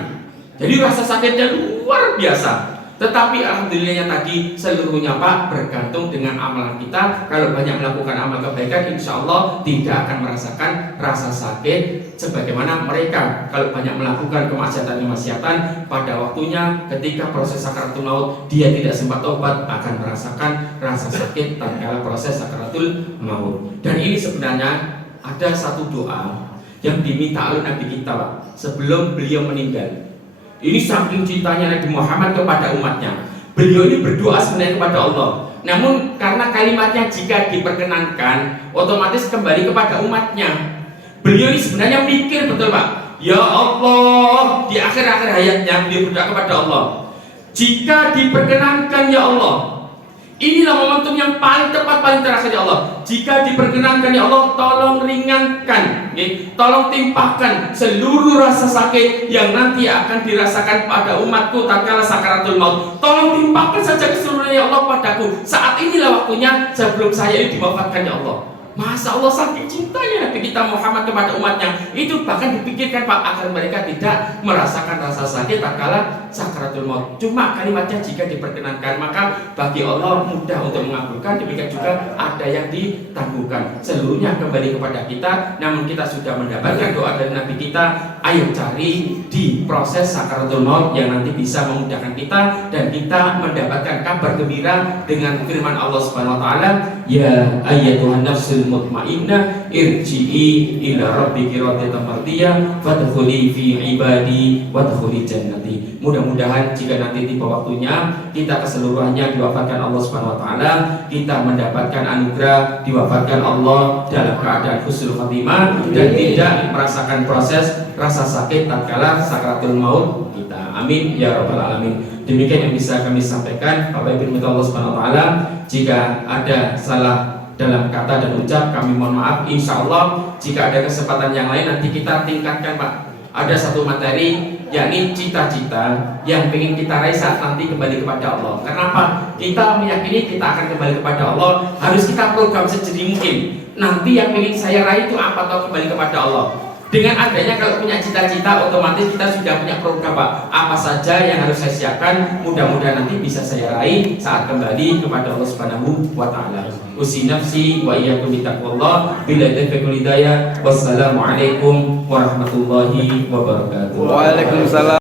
Jadi rasa sakitnya luar biasa. Tetapi alhamdulillahnya tadi seluruhnya, Pak, bergantung dengan amalan kita. Kalau banyak melakukan amal kebaikan, insya Allah tidak akan merasakan rasa sakit sebagaimana mereka kalau banyak melakukan kemaksiatan pada waktunya ketika proses sakaratul maut dia tidak sempat tobat, akan merasakan rasa sakit tatkala proses sakaratul maut. Dan ini sebenarnya ada satu doa yang diminta oleh Nabi kita, Pak, sebelum beliau meninggal. Ini saking cintanya Nabi Muhammad kepada umatnya. Beliau ini berdoa sebenarnya kepada Allah. Namun karena kalimatnya jika diperkenankan, otomatis kembali kepada umatnya. Beliau ini sebenarnya mikir betul, Pak. Ya Allah, di akhir-akhir hayatnya beliau berdoa kepada Allah. Jika diperkenankan ya Allah, inilah momentum yang paling tepat, paling terakhir ya Allah. Jika diperkenankan ya Allah, tolong ringankan, tolong timpakan seluruh rasa sakit yang nanti akan dirasakan pada umatku tatkala sakaratul maut. Tolong timpakan saja keseluruhannya ya Allah padaku. Saat inilah waktunya sebelum saya ini diwafatkan ya Allah. Masa Allah saking cintanya Nabi kita Muhammad kepada umatnya, itu bahkan dipikirkan, Pak, agar mereka tidak merasakan rasa sakit tatkala sakaratul maut. Cuma kalimatnya jika diperkenankan, maka bagi Allah mudah untuk mengabulkan. Demikian juga ada yang ditangguhkan. Seluruhnya kembali kepada kita. Namun kita sudah mendapatkan doa dari Nabi kita. Ayo cari di proses sakaratul maut yang nanti bisa memudahkan kita dan kita mendapatkan kabar gembira dengan firman Allah Subhanahu wa taala, ya ayyatuhan nafsul mutmainnah irji'i ila rabbiki radiyatan mardiyah fadkhuli fi ibadi wadkhuli jannati. Mudah-mudahan jika nanti tiba waktunya kita keseluruhannya diwafatkan Allah Subhanahu wa taala, kita mendapatkan anugerah diwafatkan Allah dalam keadaan husnul khatimah dan tidak merasakan proses rasa sakit tatkala sakaratul maut kita. Amin ya rabbal alamin. Demikian yang bisa kami sampaikan. Bapak Ibu Allah Subhanahu wa taala, jika ada salah dalam kata dan ucap kami mohon maaf. Insya Allah jika ada kesempatan yang lain nanti kita tingkatkan, Pak. Ada satu materi yakni cita-cita yang ingin kita raih saat nanti kembali kepada Allah. Kenapa? Kita meyakini kita akan kembali kepada Allah, harus kita program sejadi mungkin. Nanti yang ingin saya raih itu apa, atau kembali kepada Allah. Dengan adanya kalau punya cita-cita, otomatis kita sudah punya program, Pak. Apa saja yang harus saya siapkan, mudah-mudahan nanti bisa saya raih saat kembali kepada Allah Subhanahu wa taala. Usi nafsi wa iyyakum bittaqwallah. Bila taufiqul hidayah. Wassalamualaikum warahmatullahi wabarakatuh. Waalaikumsalam.